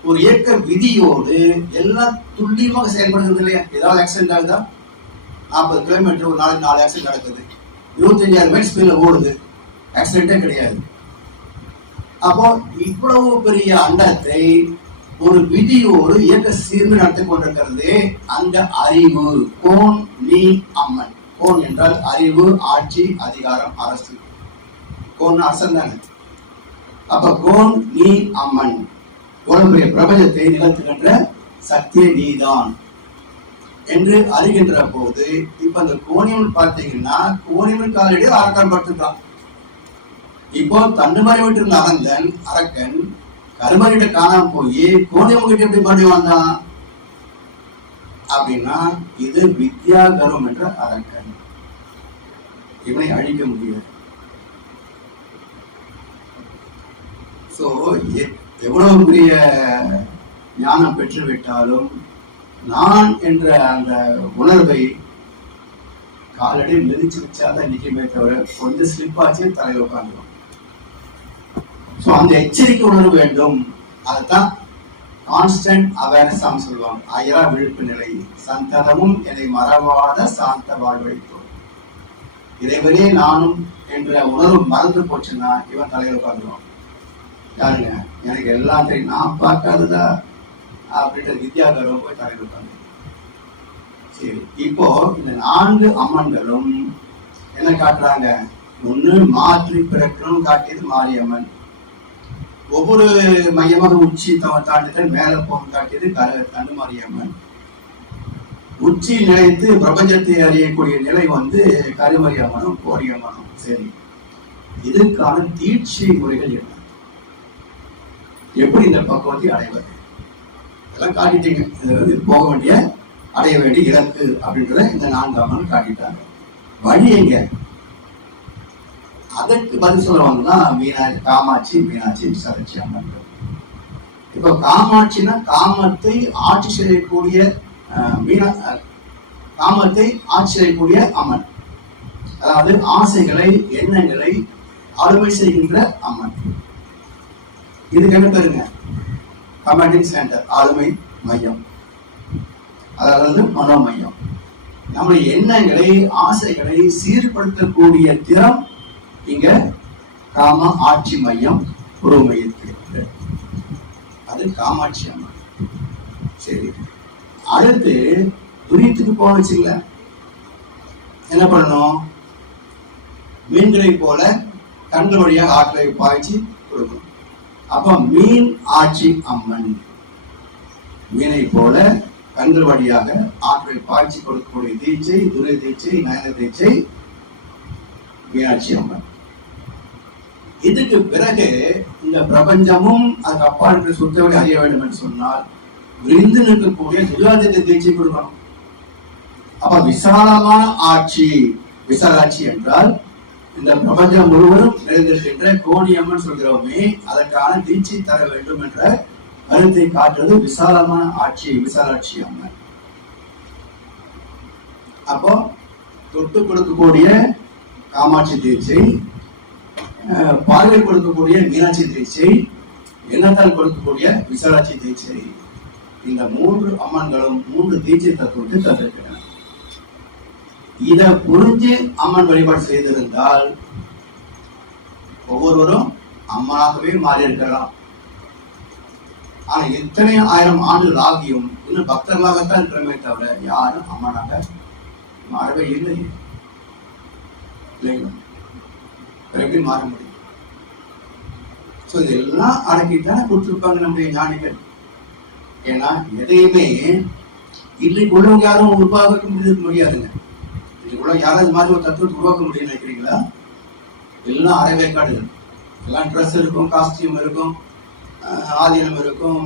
ஒரு இயக்க விதியோடு எல்லாம் துல்லியமாக செயல்படுகிறது இல்லையா. ஏதாவது ஆக்சிடென்ட் ஆகுதா, 40 கிலோமீட்டர் ஒரு நாளைக்கு 4 ஆக்சிடென்ட் நடக்குது, 25,000 மைல் ஸ்பீட்ல ஓடுது, ஆக்சிடென்டே கிடையாது. அப்போ இவ்வளவு பெரிய அண்டத்தை ஒரு விதியோடு இயக்க சீர்ந்து நடத்தி கொண்டிருக்கிறது அந்த அறிவு. கோன் நீ அம்மன். கோன் என்றால் அறிவு, ஆட்சி, அதிகாரம், அரசு. கோன் அரசன் தானே. அப்ப கோன் நீ அம்மன், உலக பிரபஞ்சத்தை நிகழ்த்துகின்ற சக்தியை நீதான் என்று அறிகின்ற போது இப்ப அந்த கோணியம்மன் பார்த்தீங்கன்னா கோணியம்மன் காலடி அரக்கன் படுத்துட்டான். இப்போ தண்டுமாரி விட்டு இருந்த அரக்கன் கருமாரிட்ட காணாம போய் கோணியம்மன் கிட்ட எப்படி பண்ணி வந்தான் அப்படின்னா இது வித்யா கரும் என்ற அரக்கன். இவனை அழிக்க முடியாது. எவ்வளவு பெரிய ஞானம் பெற்றுவிட்டாலும் நான் என்ற அந்த உணர்வை காலடி மிதிச்சு வச்சாதான் இன்னைக்குமே தவிர கொஞ்சம் ஸ்லிப் ஆச்சு தலையில் உட்காந்துடும். அந்த எச்சரிக்கை உணர்வு வேண்டும். அதுதான் கான்ஸ்டன்ட் அவேர்னஸ் சொல்லுவாங்க. அயரா விழிப்பு நிலை, சந்ததமும் என்னை மறவாத சாந்த வாழ்வழித்தோம். இறைவனே நானும் என்ற உணர்வு மறந்து போச்சுன்னா இவன் தலையில் உட்காந்துருவான். யாருங்க, எனக்கு எல்லாம் தெரியும், நான் பார்க்காததா அப்படின்ற வித்யாகரம் போய் தலையில் உட்காந்து. சரி, இப்போ இந்த 4 அம்மன்களும் என்ன காட்டுறாங்க, ஒண்ணு மாற்றி பிறக்கணும் காட்டியது மாரியம்மன், ஒவ்வொரு மையமாக உச்சி தாண்டித்தல் மேல போக காட்டியது தண்டு மாரியம்மன், உச்சி நிலைத்து பிரபஞ்சத்தை அறியக்கூடிய நிலை வந்து கருமரியம்மனும் கோரியம்மனும். சரி, இதற்கான தீட்சை முறைகள் என்ன? எப்படி இந்த பக்குவத்தை அடைவது? எல்லாம் காட்டிட்டீங்க. இது போக வேண்டிய அடைய வேண்டிய இலக்கு அப்படின்றத இந்த 4 அம்மன் காட்டிட்டாங்க. வழி எங்க? அதற்கு பதில் சொல்லுவாங்கதான் மீனாட்சி, காமாட்சி, மீனாட்சி, விசாலாட்சி அம்மன். இப்ப காமாட்சினா காமத்தை ஆட்சி செய்யக்கூடிய காமத்தை ஆட்சி செய்யக்கூடிய அம்மன், அதாவது ஆசைகளை எண்ணங்களை ஆளுமை செய்கின்ற அம்மன். இதுக்கு என்ன பேருங்க? கமாண்டிங் சென்டர், ஆளுமை மையம், அதாவது மனோமையம். நம்முடைய எண்ணங்களை ஆசைகளை சீர்படுத்தக்கூடிய திறம் இங்க காம ஆட்சி மையம் உருவ மையத்தில், அது காமாட்சி அம்மன். சரி, அடுத்து துரியத்துக்கு போக வச்சுங்கள என்ன பண்ணணும்? மீன்களை போல கண்கள் வழியாக ஆற்றை பாய்ச்சி கொடுக்கணும். அப்ப மீன் ஆட்சி அம்மன், மீனை போல கண்கள் வழியாக ஆற்றை பாய்ச்சி கொடுக்கக்கூடிய தீட்சை, துரை தீட்சை, நயன தீட்சை மீனாட்சி அம்மன். இதுக்கு பிறகு இந்த பிரபஞ்சமும் அதுக்கு அப்பா என்று சுத்தவரை அறிய வேண்டும் என்று சொன்னால் விரிந்து நிற்கக்கூடிய துரியாதீத தீட்சை கொடுக்கணும். அப்ப விசாலமான ஆட்சி, விசாலாட்சி என்றால் இந்த பிரபஞ்சம் முழுவதும் நிறைந்திருக்கின்ற கோணியம்மன் சொல்கிறோமே, அதற்கான தீட்சை தர வேண்டும் என்ற கருத்தை காட்டுறது விசாலமான ஆட்சி, விசாலாட்சி அம்மன். அப்போ தொட்டு கொடுக்கக்கூடிய காமாட்சி தீட்சை, பார்வை கொடுக்கக்கூடிய மீனாட்சி தீட்சை, எண்ணத்தால் கொடுக்கக்கூடிய விசாலாட்சி தீட்சை, இந்த 3 அம்மன்களும் 3 தீட்சை தத்துவத்தை தந்திருக்கின்றன. இதை புரிஞ்சு அம்மன் வழிபாடு செய்திருந்தால் ஒவ்வொருவரும் அம்மனாகவே மாறி இருக்கலாம். ஆனா எத்தனை 1000 ஆண்டுகள் ஆகியும் இன்னும் பக்தர்களாகத்தான் இருக்கிறமே தவிர யாரும் அம்மனாக மாறவே இல்லை. எப்படி மாற முடியும்? இதெல்லாம் அடக்கித்தான் கொடுத்திருப்பாங்க நம்முடைய ஞானிகள். ஏன்னா எதையுமே இன்னைக்கு உள்ளவங்க யாரும் உருவாக்க முடியாதுங்க. இன்னைக்குள்ள யாராவது மாதிரி ஒரு தத்துவத்தை உருவாக்க முடியும் நினைக்கிறீங்களா? எல்லாம் அரைவேக்காடுகள். எல்லாம் ட்ரெஸ் இருக்கும், காஸ்டியூம் இருக்கும், ஆதீனம் இருக்கும்,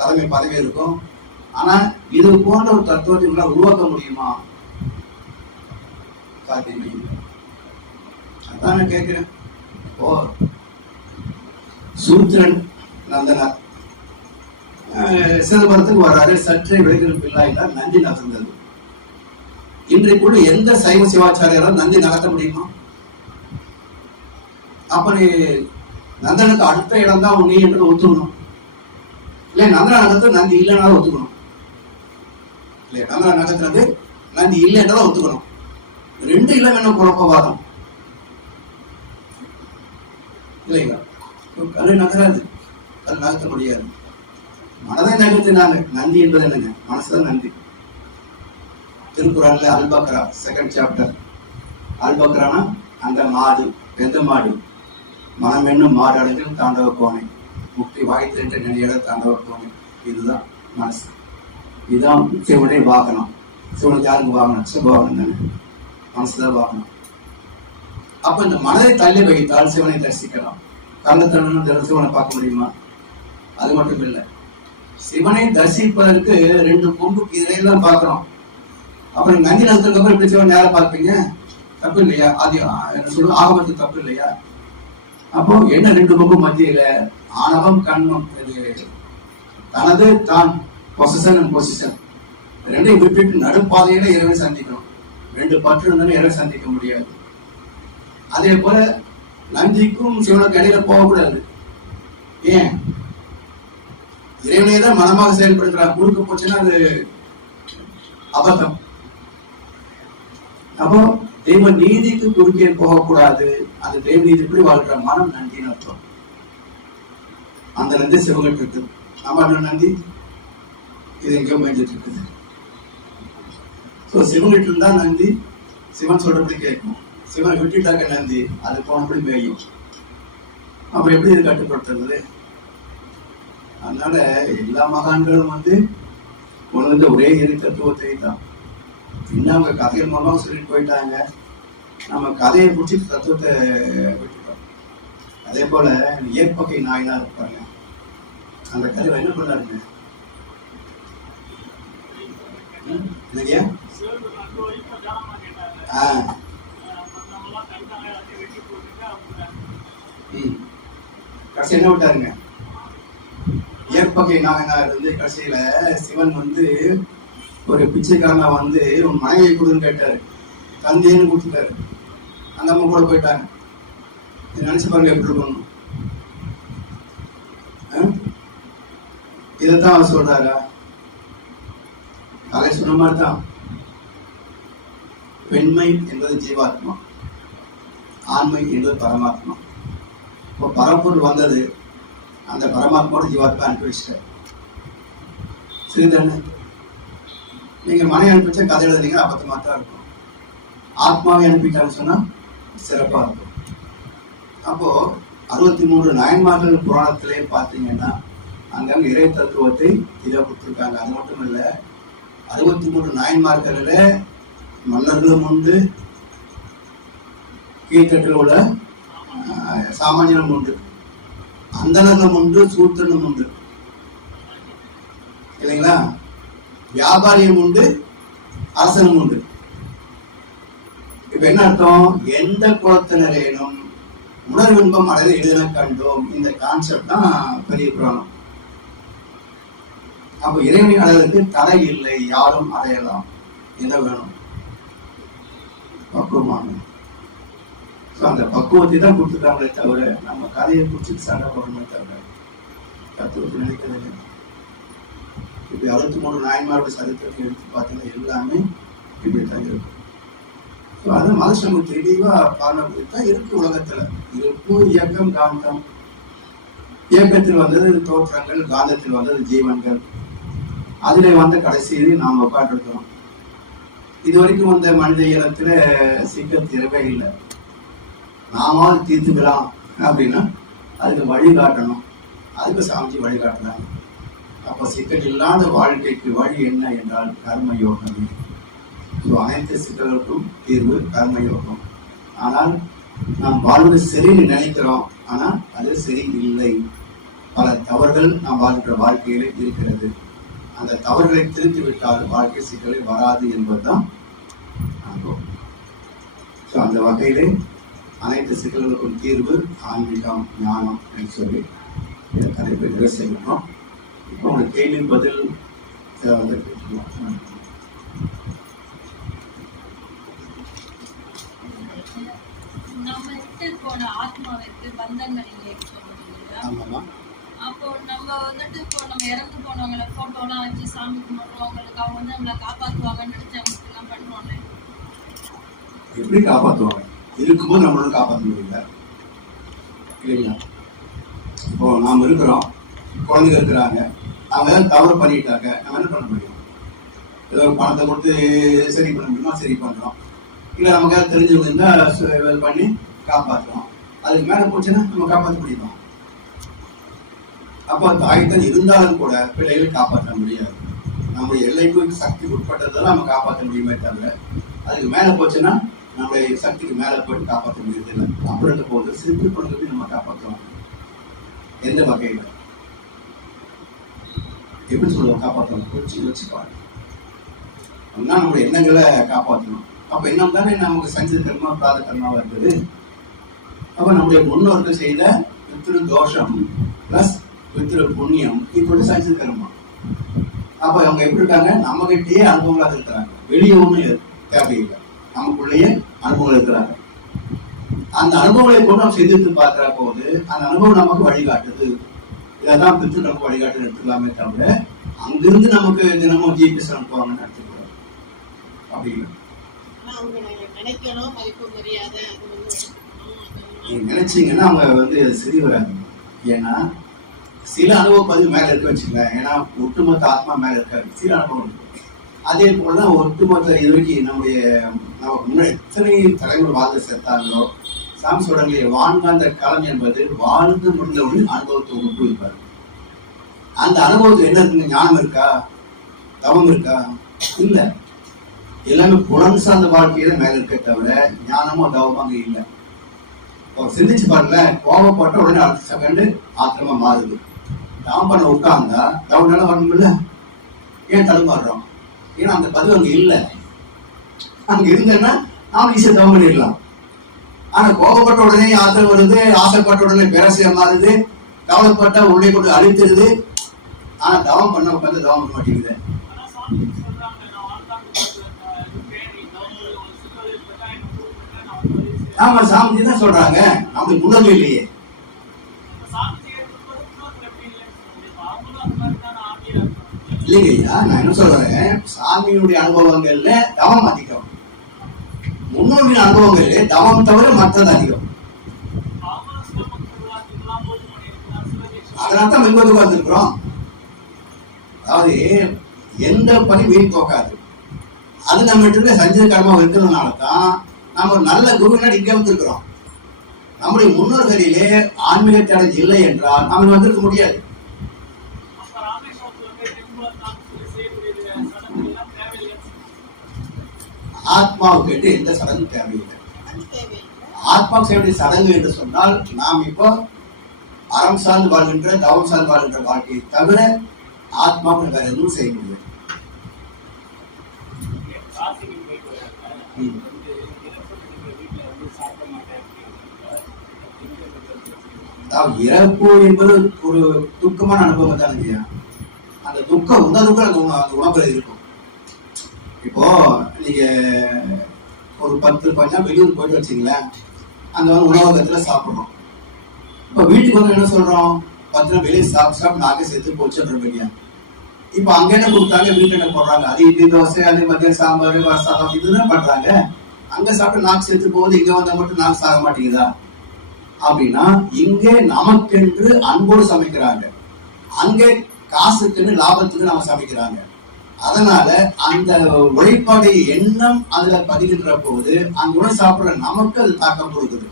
தலைமை பதவி இருக்கும். ஆனா இது போன்ற ஒரு தத்துவத்தை உங்களால் உருவாக்க முடியுமா? சாத்தியமே இல்லை. அதான் நான் கேட்கிறேன். ஓ, சூத்திரன் நந்தனார் சிதம்பரத்துக்கு வர்றாரு. சற்றே விளைகள் பிள்ளாயினார், நந்தி நகர்ந்தது. இன்றைக்குள்ள எந்த சைவ சிவாச்சாரியாலும் நந்தி நகர்த்த முடியுமா? அப்ப நீ நந்தனுக்கு அடுத்த இடம் தான் நீ என்று ஒத்துக்கணும். இல்ல நந்தன நகர்த்து நந்தி இல்லைன்னாலும் ஒத்துக்கணும். இல்லையா? நந்தன நகர்த்துறது நந்தி இல்லைன்றதான் ஒத்துக்கணும். 2 இல்லை வேணும் குழப்பவாதம் இல்லைங்களா? கரு நகராது, அது நகர்த்த முடியாது. மனதை நகர்த்தினாங்க. நந்தி என்பது என்னங்க? மனசுதான் நந்தி. திருக்குறள்ல அல்பக்ரா 2nd சாப்டர். அல்பக்ரானா அந்த மாடு, எந்த மாடு? மனம் என்னும் மாடடைகள் தாண்டவ கோணை, முக்தி வாய்த்திருந்த நிலையோட தாண்டவ கோணை. இதுதான் மனசு. இதுதான் சிவனுடைய வாகனம். சிவனுக்கு யாருக்கு வாகனம்? சிவபாகனம் தானே, மனசுதான் வாகனம். அப்ப இந்த மனதை தள்ளி வைத்தால் சிவனை தரிசிக்கலாம். கந்தத்தன்னு சிவனை பார்க்க முடியுமா? அது மட்டும் இல்லை, சிவனை தரிசிப்பதற்கு 2 கொம்புக்கு இதையெல்லாம் பார்க்கிறோம். அப்புறம் நந்தி நகரத்துக்கு அப்புறம் இப்படி சிவன் யாரை பார்ப்பீங்க? தப்பு இல்லையா? அது என்ன சொல்ல, ஆகமத்துக்கு தப்பு இல்லையா? அப்போ என்ன 2 கொம்பு மத்தியில ஆணவம், கண்மம், தனது தான், பொசிஷன் அண்ட் பொசிஷன் 2ஐயும் விட்டுட்டு நடுப்பாதையில இறைவனை சந்திக்கணும். 2 பற்று இருந்தாலும் இறைவனை சந்திக்க முடியாது. அதே போல நந்திக்கும் சிவனுக்கு இடையில போகக்கூடாது. ஏன்? இறைவனை தான் மனமாக செயல்படுத்துறார். குறுக்க போச்சுன்னா அது அபத்தம். அப்போ தெய்வ நீதிக்கு குறுக்கே போகக்கூடாது. அந்த தெய்வ நீதி எப்படி வாழ்ற மனம் நந்தின்னு அர்த்தம். அந்த நந்தி சிவகிட்ட இருக்குது. நம்ம நந்தி இது எங்கேயோ மேய்ஞ்சிட்டு இருக்குது. சிவகிட்ட இருந்தா நந்தி சிவன் சொல்றபடி கேட்கும். சிவனை விட்டுட்டாக்க நந்தி அது போனபடி மேயும். அப்புறம் எப்படி இது கட்டுப்படுத்துறது? அதனால எல்லா மகான்களும் ஒன்று ஒரே இறை தத்துவத்தை தான் இன்னும் அவங்க கதைகள் மூலமாக சொல்லிட்டு போயிட்டாங்க. நம்ம கதையை பிடிச்சி தத்துவத்தை விட்டுட்டோம். அதே போல ஏற்பகை நாயெல்லாம் இருப்பாங்க. அந்த கதை என்ன பண்ணாருங்க? என்னையா கடைசி என்ன விட்டாருங்க? ஏற்பகை நாயனார் வந்து கடைசியில சிவன் வந்து ஒரு பிச்சைக்காரனா வந்து உன் மனைவியை கொடுன்னு கேட்டாரு. தந்தைன்னு கொடுத்துட்டாரு. அந்த அம்மா கூட போயிட்டாங்க. நினைச்சு பாருங்க எப்படி இருக்கணும். இதைத்தான் அவர் சொல்றாரா? அதை சொன்ன மாதிரிதான் பெண்மை என்பது ஜீவாத்மா, ஆண்மை என்பது பரமாத்மா. இப்போ பரம்பொருள் வந்தது, அந்த பரமாத்மாவோட ஜீவாத்மா அனுப்பி வச்சிட்டார். சரிதானே? நீங்க மனை அனுப்பிச்சா கதை எழுதுறீங்க, அபத்தமா தான் இருக்கும். ஆத்மாவை அனுப்பிட்டான்னு சொன்னா சிறப்பா இருக்கும். அப்போ 63 நாயன்மார்கள் புராணத்திலே பார்த்தீங்கன்னா அங்கங்க இறை தத்துவத்தை இதை கொடுத்துருக்காங்க. அது மட்டும் இல்ல, 63 நாயன்மார்களில் மன்னர்களும் உண்டு, கீழ்த்தட்டில் உள்ள சாமானியனும் உண்டு, அந்தணர்களும் உண்டு, சூத்திரனும் உண்டு, இல்லைங்களா? வியாபாரியும் உண்டு, அரசனும் உண்டு. இப்ப என்ன அர்த்தம்? எந்த குலத்தினரேனும் உணர்வின்பம் அடைந்து எழுதின கண்டோம். இந்த கான்செப்ட் தான் பெரிய புராணம். அப்போ இறைவனை அடைவதற்கு தடை இல்லை, யாரும் அடையலாம். என்ன வேணும்? பக்குவமான அந்த பக்குவத்தை தான் கொடுத்துட்டாங்களே தவிர நம்ம கதையை குறிச்சு சண்டை போடணுமே தவிர தத்துவத்தை நினைக்கிறது. இப்ப 63 நாயன்மாரோட சரித்திரத்தை எடுத்து பார்த்தீங்கன்னா எல்லாமே இப்படித்தான் இருக்கும். அது மனுஷன் நமக்கு தெளிவா காரணப்படுத்தான் இருக்கு. உலகத்துல இருப்பு, இயக்கம், காந்தம். இயக்கத்தில் வந்தது தோற்றங்கள், காந்தத்தில் வந்தது ஜீவன்கள். அதிலே வந்த கடைசியை நாம் உட்காந்துருக்கிறோம். இது வரைக்கும் வந்த மனித இனத்துல சிக்கல் தீரவே இல்லை. நாம தீர்த்துக்கலாம் அப்படின்னா அதுக்கு வழிகாட்டணும். அதுக்கு சாமிச்சு வழிகாட்டலாம். அப்ப சிக்கல் இல்லாத வாழ்க்கைக்கு வழி என்ன என்றால் கர்ம யோகம். அனைத்து சிக்கல்களுக்கும் தீர்வு கர்ம யோகம். ஆனால் நாம் வாழ்வது சரின்னு நினைக்கிறோம், ஆனா அது சரி இல்லை. பல தவறுகள் நாம் வாழ்கிற வாழ்க்கையிலே இருக்கிறது. அந்த தவறுகளை திருத்தி விட்டால் வாழ்க்கை சிக்கலை வராது என்பதுதான் அனுபவம். அந்த வகையிலே அனைத்து சிக்கல்களுக்கும் தீர்வு ஆன்மீகம், ஞானம் என்று சொல்லி இந்த தலைப்பை நிறைவு செய்யணும். இப்போ உங்களுக்கு கேள்வி பதில் கேட்கலாம். நம்ம விட்டு போன ஆத்மாவிற்கு பந்தங்கள் இல்லைன்னு சொல்லுவீங்க. அப்போ நம்ம வந்துட்டு இப்போ நம்ம இறந்து போனவங்களை போட்டோலாம் வச்சு சாமி கும்பிடுறவங்களுக்கு அவங்க வந்து நம்மளை காப்பாற்றுவாங்கன்னு நினைச்சு அவங்களுக்கு எல்லாம் பண்ணுவாங்க. எப்படி காப்பாற்றுவாங்க? இருக்கும்போது நம்மளால காப்பாற்ற முடியல இல்லைங்களா? இப்போ நாம் இருக்கிறோம், குழந்தைங்க இருக்கிறாங்க, அவங்க ஏதாவது தவறு பண்ணிட்டாங்க, நம்ம என்ன பண்ண முடியும்? ஏதோ பணத்தை கொடுத்து சரி பண்ண முடியுமா? சரி பண்றோம். இல்லை நமக்கு தெரிஞ்சவங்க இருந்தால் பண்ணி காப்பாற்றுறோம். அதுக்கு மேலே போச்சுன்னா நம்ம காப்பாற்ற முடியுமா? அப்போ தாய்தான் இருந்தாலும் கூட பிள்ளைகளை காப்பாற்ற முடியாது. நம்முடைய எல்லைக்கு சக்தி உட்பட்டதான் நம்ம காப்பாற்ற முடியுமே தவிர அதுக்கு மேலே போச்சுன்னா நம்முடைய சக்திக்கு மேலே போயிட்டு காப்பாற்ற முடியாது இல்லை. அப்படி இருந்த போது சிறு குழந்தைகளை நம்ம காப்பாற்றுவோம். எந்த வகையில் எப்படி சொல்லுவோம்? காப்பாற்றணும் குறிச்சு வச்சுப்பாங்க. அப்படின்னா நம்முடைய எண்ணங்களை காப்பாற்றணும். அப்ப எண்ணம் தானே நமக்கு சஞ்சீத கர்மா, பிராத கர்மாவா இருக்குது. அப்ப நம்முடைய முன்னோர்கள் செய்த பித்ரு தோஷம் பிளஸ் பித்ரு புண்ணியம் இப்படி சஞ்சீத கர்மா. அப்ப அவங்க எப்படி இருக்காங்க? நம்ம கிட்டேயே அனுபவங்களாக இருக்கிறாங்க. வெளியே ஒன்றும் தேவையில்லை, நமக்குள்ளேயே அனுபவங்கள் இருக்கிறாங்க. அந்த அனுபவங்களை கூட நம்ம சிந்தித்து பார்க்கிற போது அந்த அனுபவம் நமக்கு வழிகாட்டுது. இதான் பித்ரு நமக்கு வழிகாட்டு எடுத்துக்கலாமே தவிர அங்கிருந்து நமக்கு தினமும் ஜிபிஎஸ் அனுப்புவாங்கன்னு எடுத்துக்கிறோம். அப்படி இல்லை. நீங்க நினைச்சீங்கன்னா அவங்க வந்து சரி வராது. ஏன்னா சில அனுபவ பதிவு மேல இருக்க வச்சுங்க. ஏன்னா ஒட்டுமொத்த ஆத்மா மேல இருக்காது, சில அனுபவம் இருக்கு. அதே போலதான் ஒட்டுமொத்த இது வரைக்கும் நம்முடைய நமக்கு முன்னாடி எத்தனை தலைமுறை வாழ்ந்து செத்தாங்களோ சாமி சொல்றாங்களே, வாழ்ந்த களம் என்பது வாழ்ந்து முடிந்தவுடன் அனுபவத்தை ஊக்குவிப்பாரு. அந்த அனுபவத்துக்கு என்ன இருக்குங்க? ஞானம் இருக்கா? தவம் இருக்கா? இல்ல. எல்லாமே புலன் சார்ந்த வாழ்க்கையில மேல இருக்க தவிர ஞானமும் தவமும் அங்க இல்லை. சிந்திச்சு பாருங்க, கோபப்பட்ட உடனே அடுத்த செகண்ட் ஆத்திரமா மாறுது. தவம் பண்ண உட்கார்ந்தா தவனால வரணும்ல, ஏன் தடுமாறுறோம்? ஏன்னா அந்த பதிவு அங்க இல்லை. அங்க இருந்தேன்னா நாம ஈஸியா தவம் பண்ணிடலாம். ஆனா கோபப்பட்ட உடனே ஆத்திரம் வருது, ஆசைப்பட்ட உடனே பேரசியா மாறுது, கவலைப்பட்ட உள்ளே கொண்டு அழித்துருது. ஆனா தவம் பண்ண உட்காந்து தவம் பண்ண மாட்டேங்குது. ஆமா, சாமி தான் சொல்றாங்க, நம்மளுக்கு உணர்வு இல்லையே. இல்லைங்கய்யா, நான் என்ன சொல்றேன், சாமியுடைய அனுபவங்கள்ல தவம் அதிகம், முன்னோரின் அனுபவங்கள்ல தவம் தவிர மற்றது அதிகம். அதனால தான் மென்பது பார்த்துருக்கிறோம். அதாவது எந்த பணி வீண் போக்காது. அது நம்ம சஞ்சீத கர்மா இருக்கிறதுனால தான் நம்ம ஒரு நல்ல குருநாடு இங்கே வந்திருக்கிறோம். நம்முடைய முன்னோர்களிலே ஆன்மீக தடை இல்லை என்றால் நம்ம வந்திருக்க முடியாது. ஆத்மாவுக்கு எந்த சடங்கு தேவையில்லை. ஆத்மாவுக்கு செய்ய வேண்டிய சடங்கு என்று சொன்னால் நாம் இப்போ அறம் சார்ந்து வாழ்கின்ற தவம் சார்ந்து வாழ்கின்ற வாழ்க்கையை தவிர ஆத்மாவுக்கு வேற எதுவும் செய்ய முடியாது. இறப்பு என்பது ஒரு துக்கமான அனுபவம் தான் இல்லையா? அந்த துக்கம் உணர்வுகள் அந்த உணவுல இருக்கும். இப்போ நீங்க ஒரு 10-15 வெளியூர் போயிட்டு வச்சுங்களேன், அந்த உணவகத்துல சாப்பிடுறோம். இப்ப வீட்டுக்கு வந்து என்ன சொல்றோம், 10 வெளியே சாப்பிட்டு நாக்கே சேர்த்து போச்சுன்றோம் இல்லையா? இப்ப அங்க என்ன கொடுத்தாங்க, வீட்டுல என்ன போடுறாங்க, அது இட்லி தோசை, அது மதியம் சாம்பார் சாதம் இதுதான் பண்றாங்க. அங்க சாப்பிட்டு நாக்கு சேர்த்து போகுது, இங்க வந்தா மட்டும் நாக்கு சாக மாட்டேங்குதா அப்படின்னா, இங்கே நமக்கென்று அன்போடு சமைக்கிறாங்க, அங்கே காசுக்குன்னு லாபத்துக்கு நம்ம சமைக்கிறாங்க. அதனால அந்த உழைப்பாடு எண்ணம் அதுல பதிகின்ற போது அந்த உணவு சாப்பிடுற நமக்கு அது தாக்கம் கொடுக்குது.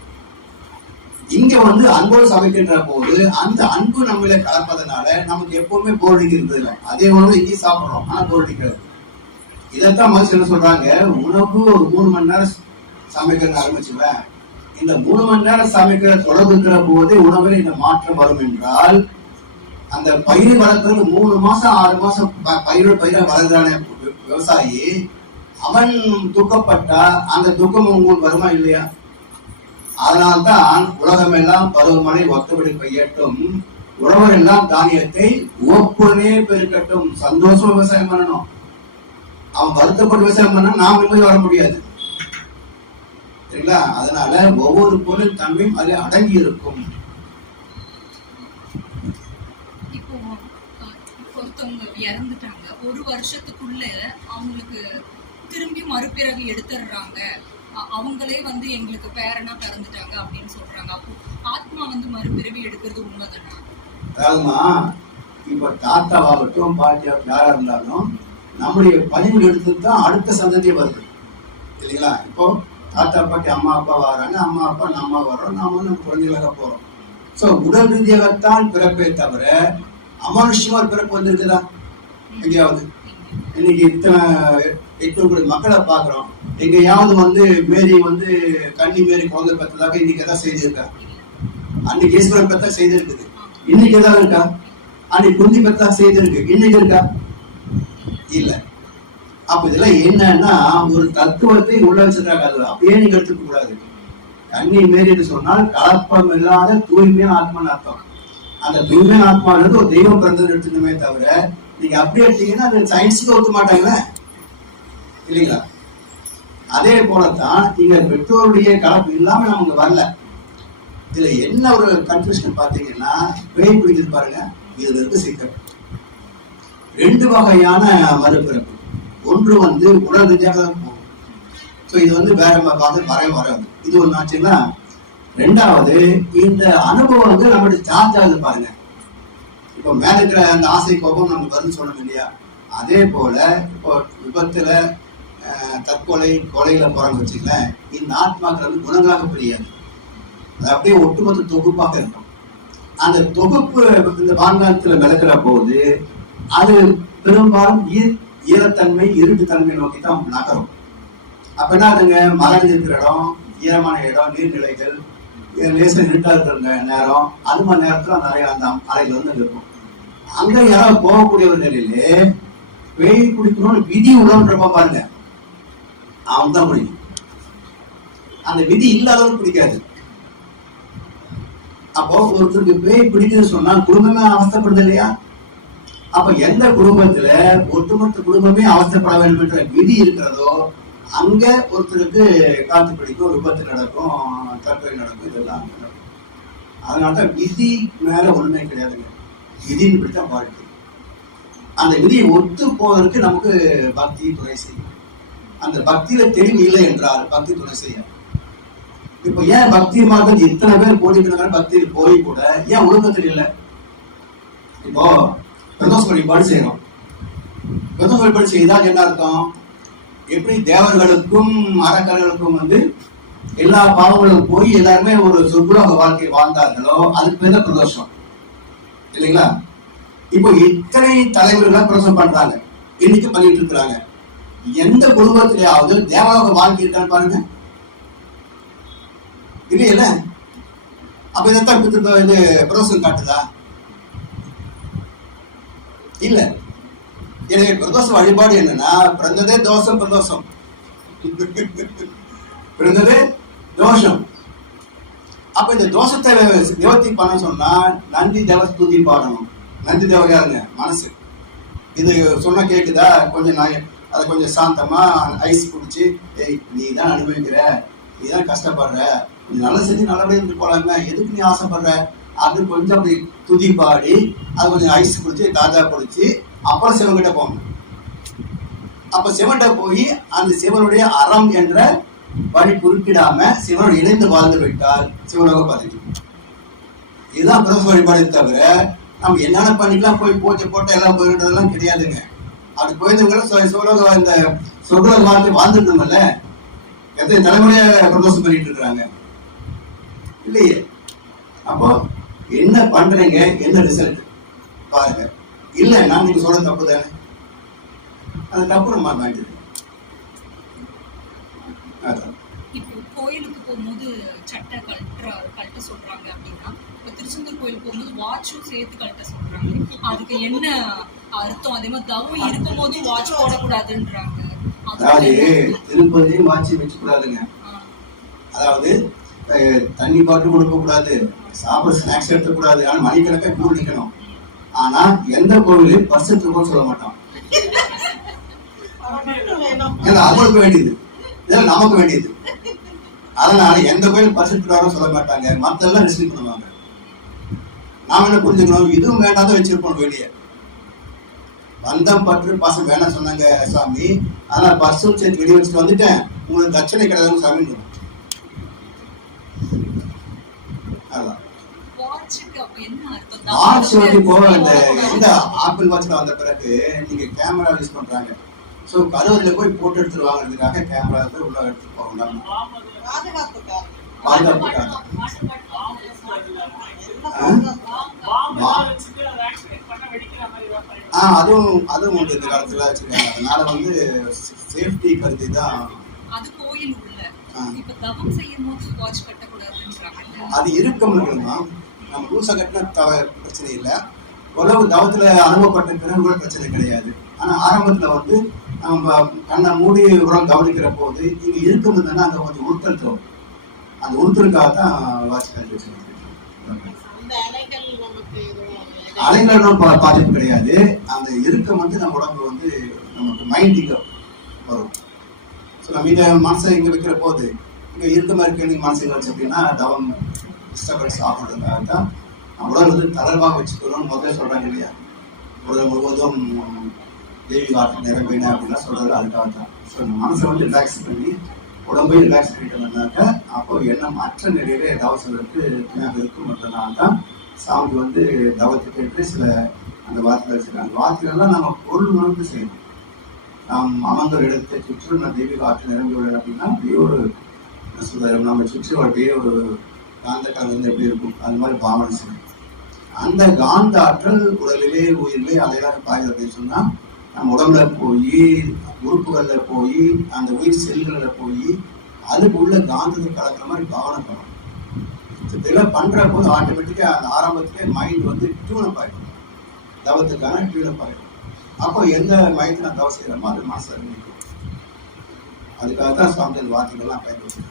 இங்க வந்து அன்போடு சமைக்கின்ற போது அந்த அன்பு நம்மள கலப்பதனால நமக்கு எப்பவுமே போர் அடிக்கிறது இல்லை. அதே உணவு இங்கே சாப்பிடுறோம், ஆனா போர் அடிக்கிறது. இதைத்தான் மனுஷன் என்ன சொல்றாங்க, உணவு ஒரு 3 மணி நேரம் சமைக்கிறது ஆரம்பிச்சுவேன். இந்த 3 மணி நேரம் சமைக்கிற தொடர்புங்கிற போது உணவில் இந்த மாற்றம் வரும் என்றால், அந்த பயிர் வளர்க்கறது 3 மாசம் 6 மாசம் பயிரை வளர்கிறான விவசாயி, அவன் துக்கப்பட்டா அந்த துக்கம் உங்களுக்கு வருமா இல்லையா? அதனால்தான் உலகம் எல்லாம் பருவமழை ஒத்தபடி பெய்யட்டும், உழவர் எல்லாம் தானியத்தை ஒப்புடனே பெருக்கட்டும். சந்தோஷம் விவசாயம் பண்ணணும். அவன் வருத்தப்பட்டு விவசாயம் பண்ணா நாம் நிம்மதி வர முடியாது, சரிங்களா? அதனால ஒவ்வொரு பொருள் தன்மையும் அதில் அடங்கி இருக்கும். ஒருத்தவங்க இறந்துட்டாங்க, 1 வருஷத்துக்குள்ள அவங்களுக்கு திரும்பி மறுபிறவி எடுத்துடுறாங்க, அவங்களே வந்து எங்களுக்கு பேரனா பிறந்துட்டாங்க அப்படின்னு சொல்றாங்க. அப்போ ஆத்மா வந்து மறுபிறவி எடுக்கிறது உண்மைதானா? அதாவதுமா, இப்ப தாத்தாவாகட்டும் பாட்டியாகட்டும் யாரா இருந்தாலும் நம்முடைய பதிவு எடுத்து தான் அடுத்த சந்ததியே வருது, இல்லைங்களா? இப்போ தாத்தா பாட்டி அம்மா அப்பா வராங்க, அம்மா அப்பா நம்ம வர்றோம், நாம நம்ம குழந்தைகளாக போறோம். சோ உடல் ரீதியாகத்தான் பிறப்பே தவிர அமானுஷ்யமா பிறப்பு வந்திருக்குதா எங்கேயாவது? இன்னைக்கு இத்தனை 800 மக்களை பாக்குறோம், எங்கேயாவது வந்து மேரி வந்து கன்னி மேரி குழந்தை பெற்றதாக இன்னைக்கு எதாவது செய்தி இருக்கா? அன்னைக்கு ஈஸ்வரன் பெற்றா செய்தி இருக்குது, இன்னைக்கு ஏதாவது இருக்கா? அன்னைக்கு குந்தி பெற்றா செய்தி இருக்கு, இன்னைக்கு இருக்கா? இல்ல. அப்ப இதெல்லாம் என்னன்னா ஒரு தத்துவத்தை உள்ள வச்சிருக்காங்க. அது அப்படியே நீங்க எடுத்துக்க கூடாது. கன்னி மேரின்னு சொன்னால் கலப்பம் இல்லாத தூய்மையான ஆத்மான்னு அர்த்தம். அந்த தூய்மையான ஆத்மானது ஒரு தெய்வம் பிறந்தது எடுத்துக்கணுமே தவிர, நீங்க அப்படியே எடுத்தீங்கன்னா அது சயின்ஸுக்கு ஒத்து மாட்டாங்களே, இல்லைங்களா? அதே போலத்தான் இங்க பெற்றோருடைய கலப்பு இல்லாம நமக்கு வரல. இதுல என்ன ஒரு கன்ஃபியூஷன் பாத்தீங்கன்னா, பேய் பிடிக்குது பாருங்க, இதுல இருக்கு சிக்கல். 2 வகையான மறுபிறப்பு. ஒன்று வந்து உடல் ரீதியாக தான் போகும். ஸோ இது வந்து வேற வராது. இது ஒன்று ஆச்சுன்னா, 2வது இந்த அனுபவம் வந்து நம்மளுடைய சார்ஜ் ஆகுது பாருங்க. இப்போ மேல இருக்கிற அந்த ஆசை கோபம் நமக்கு வரும்னு சொல்லணும் இல்லையா? அதே போல இப்போ விபத்துல தற்கொலை கொலையில போறாங்க வச்சுக்கலேன், இந்த ஆத்மாக்கள் வந்து குணங்களாக பிரியாது, அது அப்படியே ஒட்டுமொத்த தொகுப்பாக இருக்கும். அந்த தொகுப்பு இந்த வான்காலத்துல விளக்குற போது அது பெரும்பாலும் ஈரத்தன்மை இருட்டு தன்மை நோக்கி தான் நகரும். அப்ப என்ன ஆகுதுங்க, மரம் இருக்கிற இடம், ஈரமான இடம், நீர்நிலைகள், லேசா இருட்டா இருக்கிற நேரம், அது மாதிரி நேரத்துல நிறைய அந்த அறைகள் வந்து இருக்கும். அங்க யாராவது போகக்கூடியவர்களிலே பேய் பிடிக்கணும்னு விதி உள்ளன்றப்ப பாருங்க, அவன் தான் பிடிக்கும். அந்த விதி இல்லாதவனுக்கு பிடிக்காது. அப்போ ஒருத்தருக்கு பேய் பிடிக்குன்னு சொன்னா குடும்பமே அவஸ்தைப்படுது இல்லையா? அப்ப எந்த குடும்பத்துல ஒட்டுமொத்த குடும்பமே அவஸ்தைப்பட வேண்டும் என்ற விதி இருக்கிறதோ அங்க ஒருத்தருக்கு காத்து பிடிக்கும், விபத்து நடக்கும், தற்கொலை நடக்கும், இதெல்லாம் நடக்கும். அதனாலதான் விதி மேல ஒண்ணுமே கிடையாதுங்க. விதின்னு பிடிச்சா வாழ்க்கை. அந்த விதியை ஒத்து போவதற்கு நமக்கு பக்தி துணை செய்யும். அந்த பக்தியில தெளிவு இல்லை என்றால் பக்தி துணை செய்யும். இப்ப ஏன் பக்தி மார்க்கம் இத்தனை பேர் கோடிக்கணக்கான பக்தியில் போய் கூட ஏன் ஒழுக்கத்தில் இல்லை? இப்போ பிரதோஷ வழிபாடு செய்யறோம். பிரதோஷ வழிபாடு செய்தால் என்ன அர்த்தம்? எப்படி தேவர்களுக்கும் அரக்கர்களுக்கும் வந்து எல்லா பாவங்களும் போய் எல்லாருமே ஒரு சுற்றுலக வாழ்க்கை வாழ்ந்தார்களோ அதுக்கு பேர் தான் பிரதோஷம் இல்லைங்களா? இப்போ இத்தனை தலைவர்களா பிரதோஷம் பண்றாங்க, இன்னைக்கு பண்ணிட்டு இருக்கிறாங்க. எந்த குடும்பத்திலேயாவது தேவலோக வாழ்க்கை இருக்கான்னு பாருங்க, இல்லையில? அப்ப இதைத்தான் இது பிரதோஷம் காட்டுதா? இல்ல. எனவே பிரதோஷ வழிபாடு என்னன்னா, பிறந்ததே தோஷம், பிரதோஷம் பிறந்ததே தோஷம். அப்ப இந்த தோஷத்தை நிவர்த்தி பண்ண சொன்னா நந்தி தேவ ஸ்துதி பாடணும். நந்தி தேவர் யாருங்க? மனசு. இது சொன்னா கேக்குதா? கொஞ்சம் அதை கொஞ்சம் சாந்தமா ஐஸ் குடிச்சு, ஏய் நீ தான் அனுபவிக்கிற, நீ தான் கஷ்டப்படுற, கொஞ்சம் நல்லா செஞ்சு நல்லபடியா இருந்து போலாமே, எதுக்கு நீ ஆசைப்படுற அப்படின்னு கொஞ்சம் அப்படி துதி பாடி அது கொஞ்சம் ஐஸ் குடிச்சு தாஜா குடிச்சு அப்புறம் சிவன்கிட்ட போகணும். அப்ப சிவன்கிட்ட போய் அந்த சிவனுடைய அறம் என்ற வழி குறுக்கிடாம சிவனோடு இணைந்து வாழ்ந்து விட்டால் சிவலோக பதவி. இதுதான் பிரதோஷ வழிபாடு. தவிர நம்ம என்னென்ன பண்ணிக்கலாம் போய் பூஜை போட்டு எல்லாம் போயிடுறதெல்லாம் கிடையாதுங்க. அப்படி போயிருந்தவங்களும் சிவலோக இந்த சொர்க்க வாழ்க்கை வாழ்ந்துட்டு இருந்தோம்ல, எத்தனை தலைமுறையா பிரதோஷம் பண்ணிட்டு இருக்கிறாங்க இல்லையே? அப்போ என்ன பண்றீங்க, என்ன ரிசல்ட் பாருங்க. இல்லைன்னா நீங்க சொல்ற தப்பு தானே, அந்த தப்பு நம்ம வேண்டியது. இப்போ கோயிலுக்கு போகும்போது சட்டை கழட்ட சொல்றாங்க அப்படின்னா, இப்போ திருச்செந்தூர் கோயில் போகும்போது வாட்சும் சேர்த்து கழட்ட சொல்றாங்க. அதுக்கு என்ன அர்த்தம்? அதே மாதிரி தவம் இருக்கும் போது வாட்ச் போடக்கூடாதுன்றாங்க. அதாவது திருப்பதியும் வாட்சி வச்சு கூடாதுங்க. அதாவது தண்ணி பாட்டு கொடுக்க கூடாது, சாப்பிட ஸ்நாக்ஸ் எடுக்கக்கூடாது, ஆனா மணிக்கணக்கா கூழ் நிக்கணும். ஆனா எந்த கோவிலையும் பர்ஸ் எடுத்துக்கோ சொல்ல மாட்டோம். அவங்களுக்கு வேண்டியது, இதெல்லாம் நமக்கு வேண்டியது. அதனால எந்த கோயில் பர்ஸ் எடுத்துட்டு சொல்ல மாட்டாங்க, மத்தெல்லாம் ரெஸ்ட்ரிக்ட் பண்ணுவாங்க. நாம என்ன புரிஞ்சுக்கணும், இதுவும் வேண்டாத வச்சிருப்போம் வெளியே. பந்தம் பற்று பாசம் வேணாம் சொன்னாங்க சாமி, ஆனா பர்ஸும் சேர்த்து வெளியே வச்சுட்டு வந்துட்டேன், உங்களுக்கு தட்சணை கிடையாது சாமி. வாட்ச் வந்து போக இந்த ஆப்பிள் வாட்ச்ல வந்த பிறகு நீங்க கேமரா யூஸ் பண்றாங்க. சோ கருவறையில போய் போட்டோ எடுத்துட்டு வாங்குறதுக்காக கேமரா போய் உள்ள எடுத்துட்டு போகணும், பாதுகாப்புக்காக. அதுவும் உண்டு இந்த காலத்துல வச்சிருக்காங்க. அதனால வந்து சேஃப்டி கருதி தான் அது கோயில் உள்ள. இப்ப தவம் செய்யும்போது வாட்ச் கட்டக்கூடாதுன்றாங்க. அது இருக்கும் நம்ம ரூல்ஸா கட்டின பிரச்சனை இல்லை. உலக தவத்துல அனுபவப்பட்ட பிறகு கூட பிரச்சனை கிடையாது. ஆனா ஆரம்பத்துல வந்து நம்ம கண்ணை மூடி உரம் கவனிக்கிற போது இங்க இருக்கும்போதுன்னா அங்க கொஞ்சம் உறுத்தல் தோணும். அந்த உறுத்தலுக்காக தான் வாட்ச் கட்டி வச்சிருக்கேன். அலைகளும் பாதிப்பு கிடையாது. அந்த இருக்கம் வந்து நம்ம உடம்பு வந்து நமக்கு மைண்டிங்க வரும். ஸோ நம்ம இதை மனசை இங்க வைக்கிற போது இங்க இருக்கமா இருக்கு மனசு வச்சு அப்படின்னா தவம் டிஸ்டர்பன்ஸ் ஆகுறதுக்காக தான் உடல் வந்து தளர்வாக வச்சுக்கணும்னு முதல்ல சொல்றாங்க இல்லையா? உடல் முழுவதும் தேவி வார்த்தை நிரம்பின அப்படின்னா சொல்றது அதுக்காக தான். ஸோ மனசை வந்து ரிலாக்ஸ் பண்ணி உடம்பையும் ரிலாக்ஸ் பண்ணிட்டோம்னாக்கா அப்போ என்ன மற்ற நிலையில தவம் சொல்றதுக்கு துணையாக இருக்கும். மட்டும்தான் தான் சாமி வந்து தவத்துக்கு ஏற்று சில அந்த வார்த்தைகள் வச்சிருக்காங்க. வார்த்தைகள்லாம் நம்ம பொருள் உணர்ந்து செய்யணும். நாம் அமர்ந்த ஒரு இடத்தை சுற்றி நான் தெய்வீக ஆற்றல் நிரம்பி விட அப்படின்னா அப்படியே ஒரு நம்ம சுற்றி அப்படியே ஒரு காந்த கலந்து எப்படி இருக்கும் அது மாதிரி பாவனை செய்யணும். அந்த காந்த ஆற்றல் உடலிலே உயிரிலே அலையாக பாய்கிறது அப்படின்னு சொன்னா நம்ம உடம்புல போய் உறுப்புகள்ல போய் அந்த உயிர் செல்கள்ல போய் அதுக்கு உள்ள காந்தத்தை கலக்கிற மாதிரி கவனம் பண்ணணும். இதெல்லாம் பண்ற போது ஆட்டோமேட்டிக்கா அந்த ஆரம்பத்திலே மைண்ட் வந்து டியூனப் ஆகிடும், தவத்துக்கான டியூனப் ஆகிடும். அப்போ எந்த மையத்தை நான் தவம் செய்யறோமோ அது மனசு நிற்கும். அதுக்காக தான் சுவாமி வார்த்தைகள்லாம் பயன்படுத்தும்.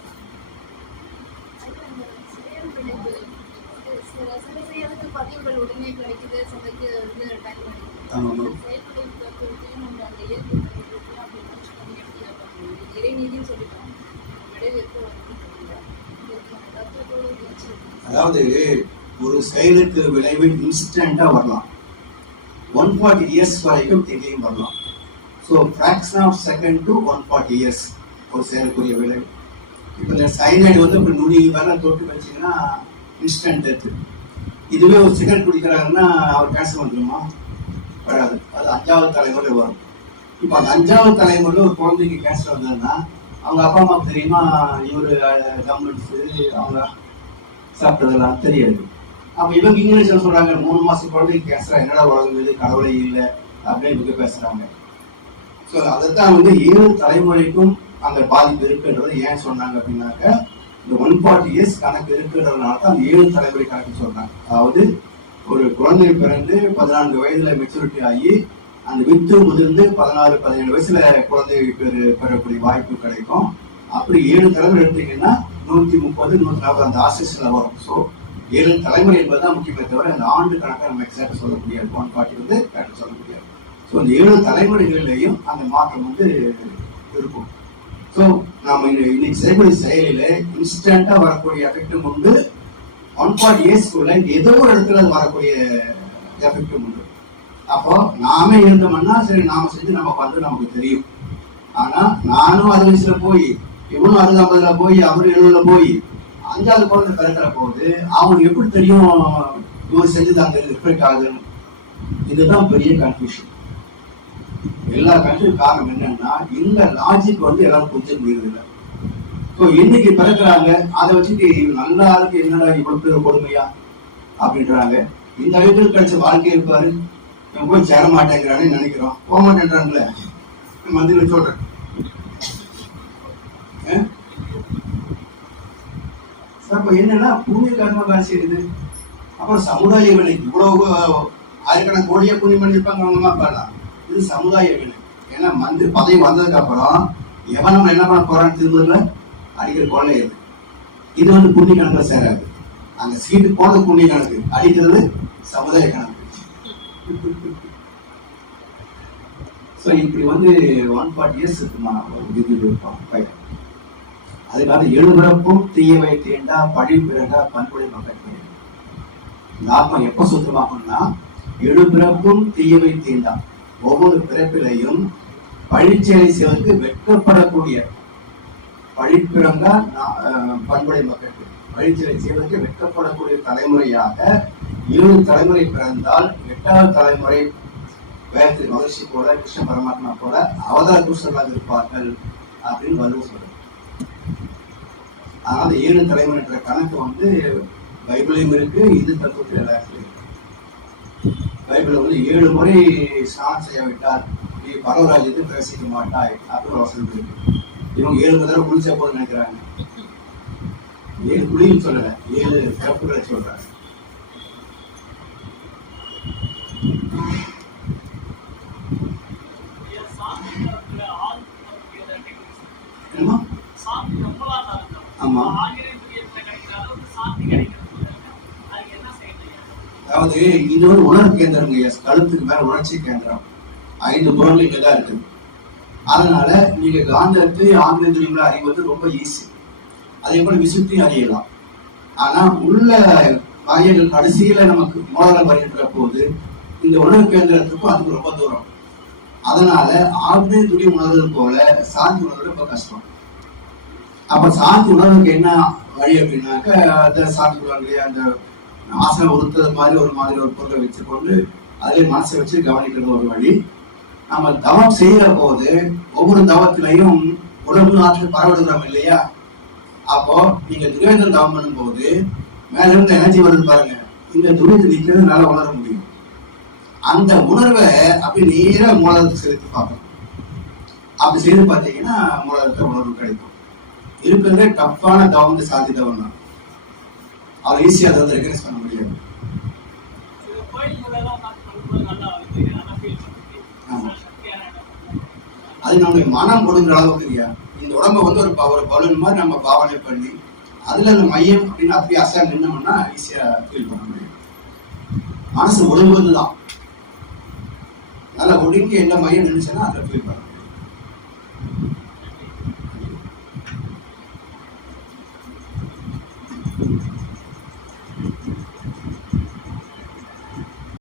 அதாவது ஒரு செயலுக்கு விளைவு இன்ஸ்டன்டா வரலாம், 140 years வரைக்கும் திடீர்னு வரலாம். So fraction of second to 140 years ஒரு செயலுக்குரிய விளைவு. இப்போ இந்த சைனைடு வந்து இப்படி நுனி வேலை தொட்டு வச்சிங்கன்னா இன்ஸ்டன்ட் டெத்து. இதுவே ஒரு சிகரெட் குடிக்கிறாருன்னா அவர் கேன்சர் வந்துடுமா? வராது. அது 5வது தலைமுறையில் வரும். இப்போ அந்த 5வது தலைமுறையில் ஒரு குழந்தைக்கு கேன்சர் வந்ததுன்னா அவங்க அப்பா அம்மாவுக்கு தெரியுமா இவர் கவர்மெண்ட்ஸு அவங்க சாப்பிட்டதெல்லாம் தெரியாது. அப்போ இவங்க இங்கிலீஷில் சொல்கிறாங்க 3 மாதம் குழந்தைக்கு கேன்சர், என்னடா உலகம் இது, கடவுளே இல்லை அப்படின்னு பேசுகிறாங்க. ஸோ அதைத்தான் வந்து 7 தலைமுறைக்கும் அந்த பாதிப்பு இருக்குன்றது ஏன் சொன்னாங்க அப்படின்னாக்க, இந்த 140 years கணக்கு இருக்குன்றதுனால தான் அந்த 7 தலைமுறை கணக்கு சொல்றாங்க. அதாவது ஒரு குழந்தை பிறந்து 14 வயதுல மெச்சூரிட்டி ஆகி அந்த வித்து முதிர்ந்து 16-17 வயசுல குழந்தை பெறக்கூடிய வாய்ப்பு கிடைக்கும். அப்படி 7 தலைமுறை எடுத்தீங்கன்னா 130-140 அந்த ஆசிஸ்ல வரும். ஸோ 7 தலைமுறை என்பதுதான் முக்கியமே தவிர அந்த ஆண்டு கணக்கை நம்ம எக்ஸாக்டா சொல்ல முடியாது, 140 வந்து கரெக்டாக சொல்ல முடியாது. ஸோ இந்த 7 தலைமுறைகளிலையும் அந்த மாற்றம் வந்து இருக்கும். ஸோ நம்ம இன்னைக்கு செய்யக்கூடிய செயலில இன்ஸ்டன்டா வரக்கூடிய எஃபெக்டும் உண்டு, 140 yearsக்குள்ள ஏதோ ஒரு இடத்துல அது வரக்கூடிய எஃபெக்டும் உண்டு. அப்போ நாமே இருந்தோம்னா சரி நாம செஞ்சு நமக்கு வந்து நமக்கு தெரியும். ஆனா நானும் 60 வயசுல போய் இவனும் 60-50ல போய் அவரு 70ல போய் 5வது குழந்தை பிறக்கிற போது அவனுக்கு எப்படி தெரியும் இவர் செஞ்சுதாங்க ரிஃப்ளெக்ட் ஆகுதுன்னு? இதுதான் பெரிய கன்ஃபியூஷன். எல்லா கன்ஃபியூஷன் காரணம் என்னன்னா இந்த லாஜிக் வந்து எல்லாரும் புரிஞ்சுக்க முடியறது இல்லை. ஸோ இன்னைக்கு பிறக்கிறாங்க, அதை வச்சுட்டு நல்லா இருக்கு என்னடா இவ்வளவு பேர் கொடுமையா அப்படின்றாங்க. இந்த வயதில் கிடைச்ச வாழ்க்கை இருப்பாரு, இவன் போய் சேர மாட்டேங்கிறான்னு நினைக்கிறோம், போக மாட்டேன்றாங்களே மந்திரில சொல்றேன். அப்ப என்னன்னா புண்ணிய கர்ம காட்சி இது. அப்புறம் சமுதாய வினை, இவ்வளவு ஆயிரக்கணக்கான கோடியா புண்ணியம் பண்ணிருப்பாங்க அவங்க அம்மா அப்பாலாம். இது சமுதாய வினை. ஏன்னா மந்திரி பதவி வந்ததுக்கு அப்புறம் எவன் நம்ம என்ன பண்ண போறான்னு திரும்பல அடிக்கிற கொள்ளை இது. இது வந்து புண்ணிய கணக்குல சேராது. அங்க சீட்டு போனது புண்ணிய கணக்கு, அடிக்கிறது சமுதாய கணக்கு. ஸோ இப்படி வந்து 140 years இருக்குமா விதி இருப்பான் பையன். அதுக்காக 7 பிறப்பும் தீயவை தீண்டா பழி பிறகா பண்புடைய மக்கள். இந்த ஆத்மா எப்ப சுத்தமாகும்னா 7 பிறப்பும் தீயவை தீண்டா, ஒவ்வொரு பிறப்பிலையும் பழிச்செயலை செய்வதற்கு வெட்கப்படக்கூடிய பழிப்பிறங்கா பண்புடைய மக்களுக்கு பழிச்செயலை செய்வதற்கு வெட்கப்படக்கூடிய தலைமுறையாக 7 தலைமுறை பிறந்தால் 8வது தலைமுறை வேதத்தில் மகிழ்ச்சி போல கிருஷ்ண பரமாத்மா போல அவதார புருஷர்களாக இருப்பார்கள் அப்படின்னு வள்ளுவர் சொல்றாரு. அதனால 7 தலைமுறை கணக்கு வந்து பைபிளையும் இருக்கு, இந்து தத்துவத்தில் எல்லாத்துலையும். பைபிள் வந்து 7 முறை ஸ்நானம் செய்யாவிட்டால் நீ பரவராஜ்யத்தை பிரவேசிக்க மாட்டாய் அப்படின்னு வசனம் இருக்கு. இவங்க 7 தடவை குளிச்சா போது நினைக்கிறாங்க. 7 குளின்னு சொல்லல, 7 பிறப்புகளை சொல்றாங்க. ஆமா, அதாவது இது ஒரு உணர்வு கேந்திரம், கழுத்துக்கு மேல உணர்ச்சி கேந்திரம், 5 புறங்கள் இங்கதான் இருக்குது. அதனால நீங்க காந்தத்தை ஆங்கிலத்துல அறிவது ரொம்ப ஈஸி. அதே போல விசுத்தியும் அறியலாம். ஆனா உள்ள வாயர்கள் கடைசியில நமக்கு மோதலை வருகின்ற போது இந்த உணர்வு கேந்திரத்துக்கும் அதுக்கு ரொம்ப தூரம். அதனால ஆக்னேய துடி உணர்வது போல சாந்தி உணர்வு ரொம்ப கஷ்டம். அப்ப சாந்தி உணர்வுக்கு என்ன வழி அப்படின்னாக்க, அந்த சாந்தி உணர்வு அந்த ஆசனம் உறுத்தது மாதிரி ஒரு பொருளை வச்சுக்கொண்டு அதிலே மனசை வச்சு கவனிக்கிறது ஒரு வழி. நம்ம தவம் செய்யற போது ஒவ்வொரு தவத்திலையும் உணர்வு ஆற்றல் பரவிடுறோம் இல்லையா? அப்போ நீங்க துரியோதன தவம் பண்ணும் போது மேல இருந்து எனர்ஜி வருது பாருங்க, இந்த துரியத்தை நிற்கிறது நல்லா உணர முடியும். அந்த உணர்வை அப்படி நேரா மூலாதாரத்துக்கு செலுத்தி பார்க்கணும். அப்படி செய்து பார்த்தீங்கன்னா மூலாதாரத்துல உணர்வு கிடைக்கும். இருக்கிறதே டஃப்பான தவம் சாதி தவம் தான். அவர் ஈஸியா அதை வந்து ரெகனைஸ் பண்ண முடியாது. அது நம்மளுடைய மனம் ஒடுங்குற அளவுக்கு இல்லையா, இந்த உடம்பை வந்து ஒரு பலூன் மாதிரி நம்ம பாவனை பண்ணி அதுல அந்த மையம் அப்படின்னு அப்படியே அசையா நின்னோம்னா ஈஸியா ஃபீல் பண்ண முடியும். மனசு ஒடுங்குவது தான். நல்லா ஒடுங்கி எந்த மையம் நின்றுச்சுன்னா அதை ஃபீல் பண்ண முடியும்.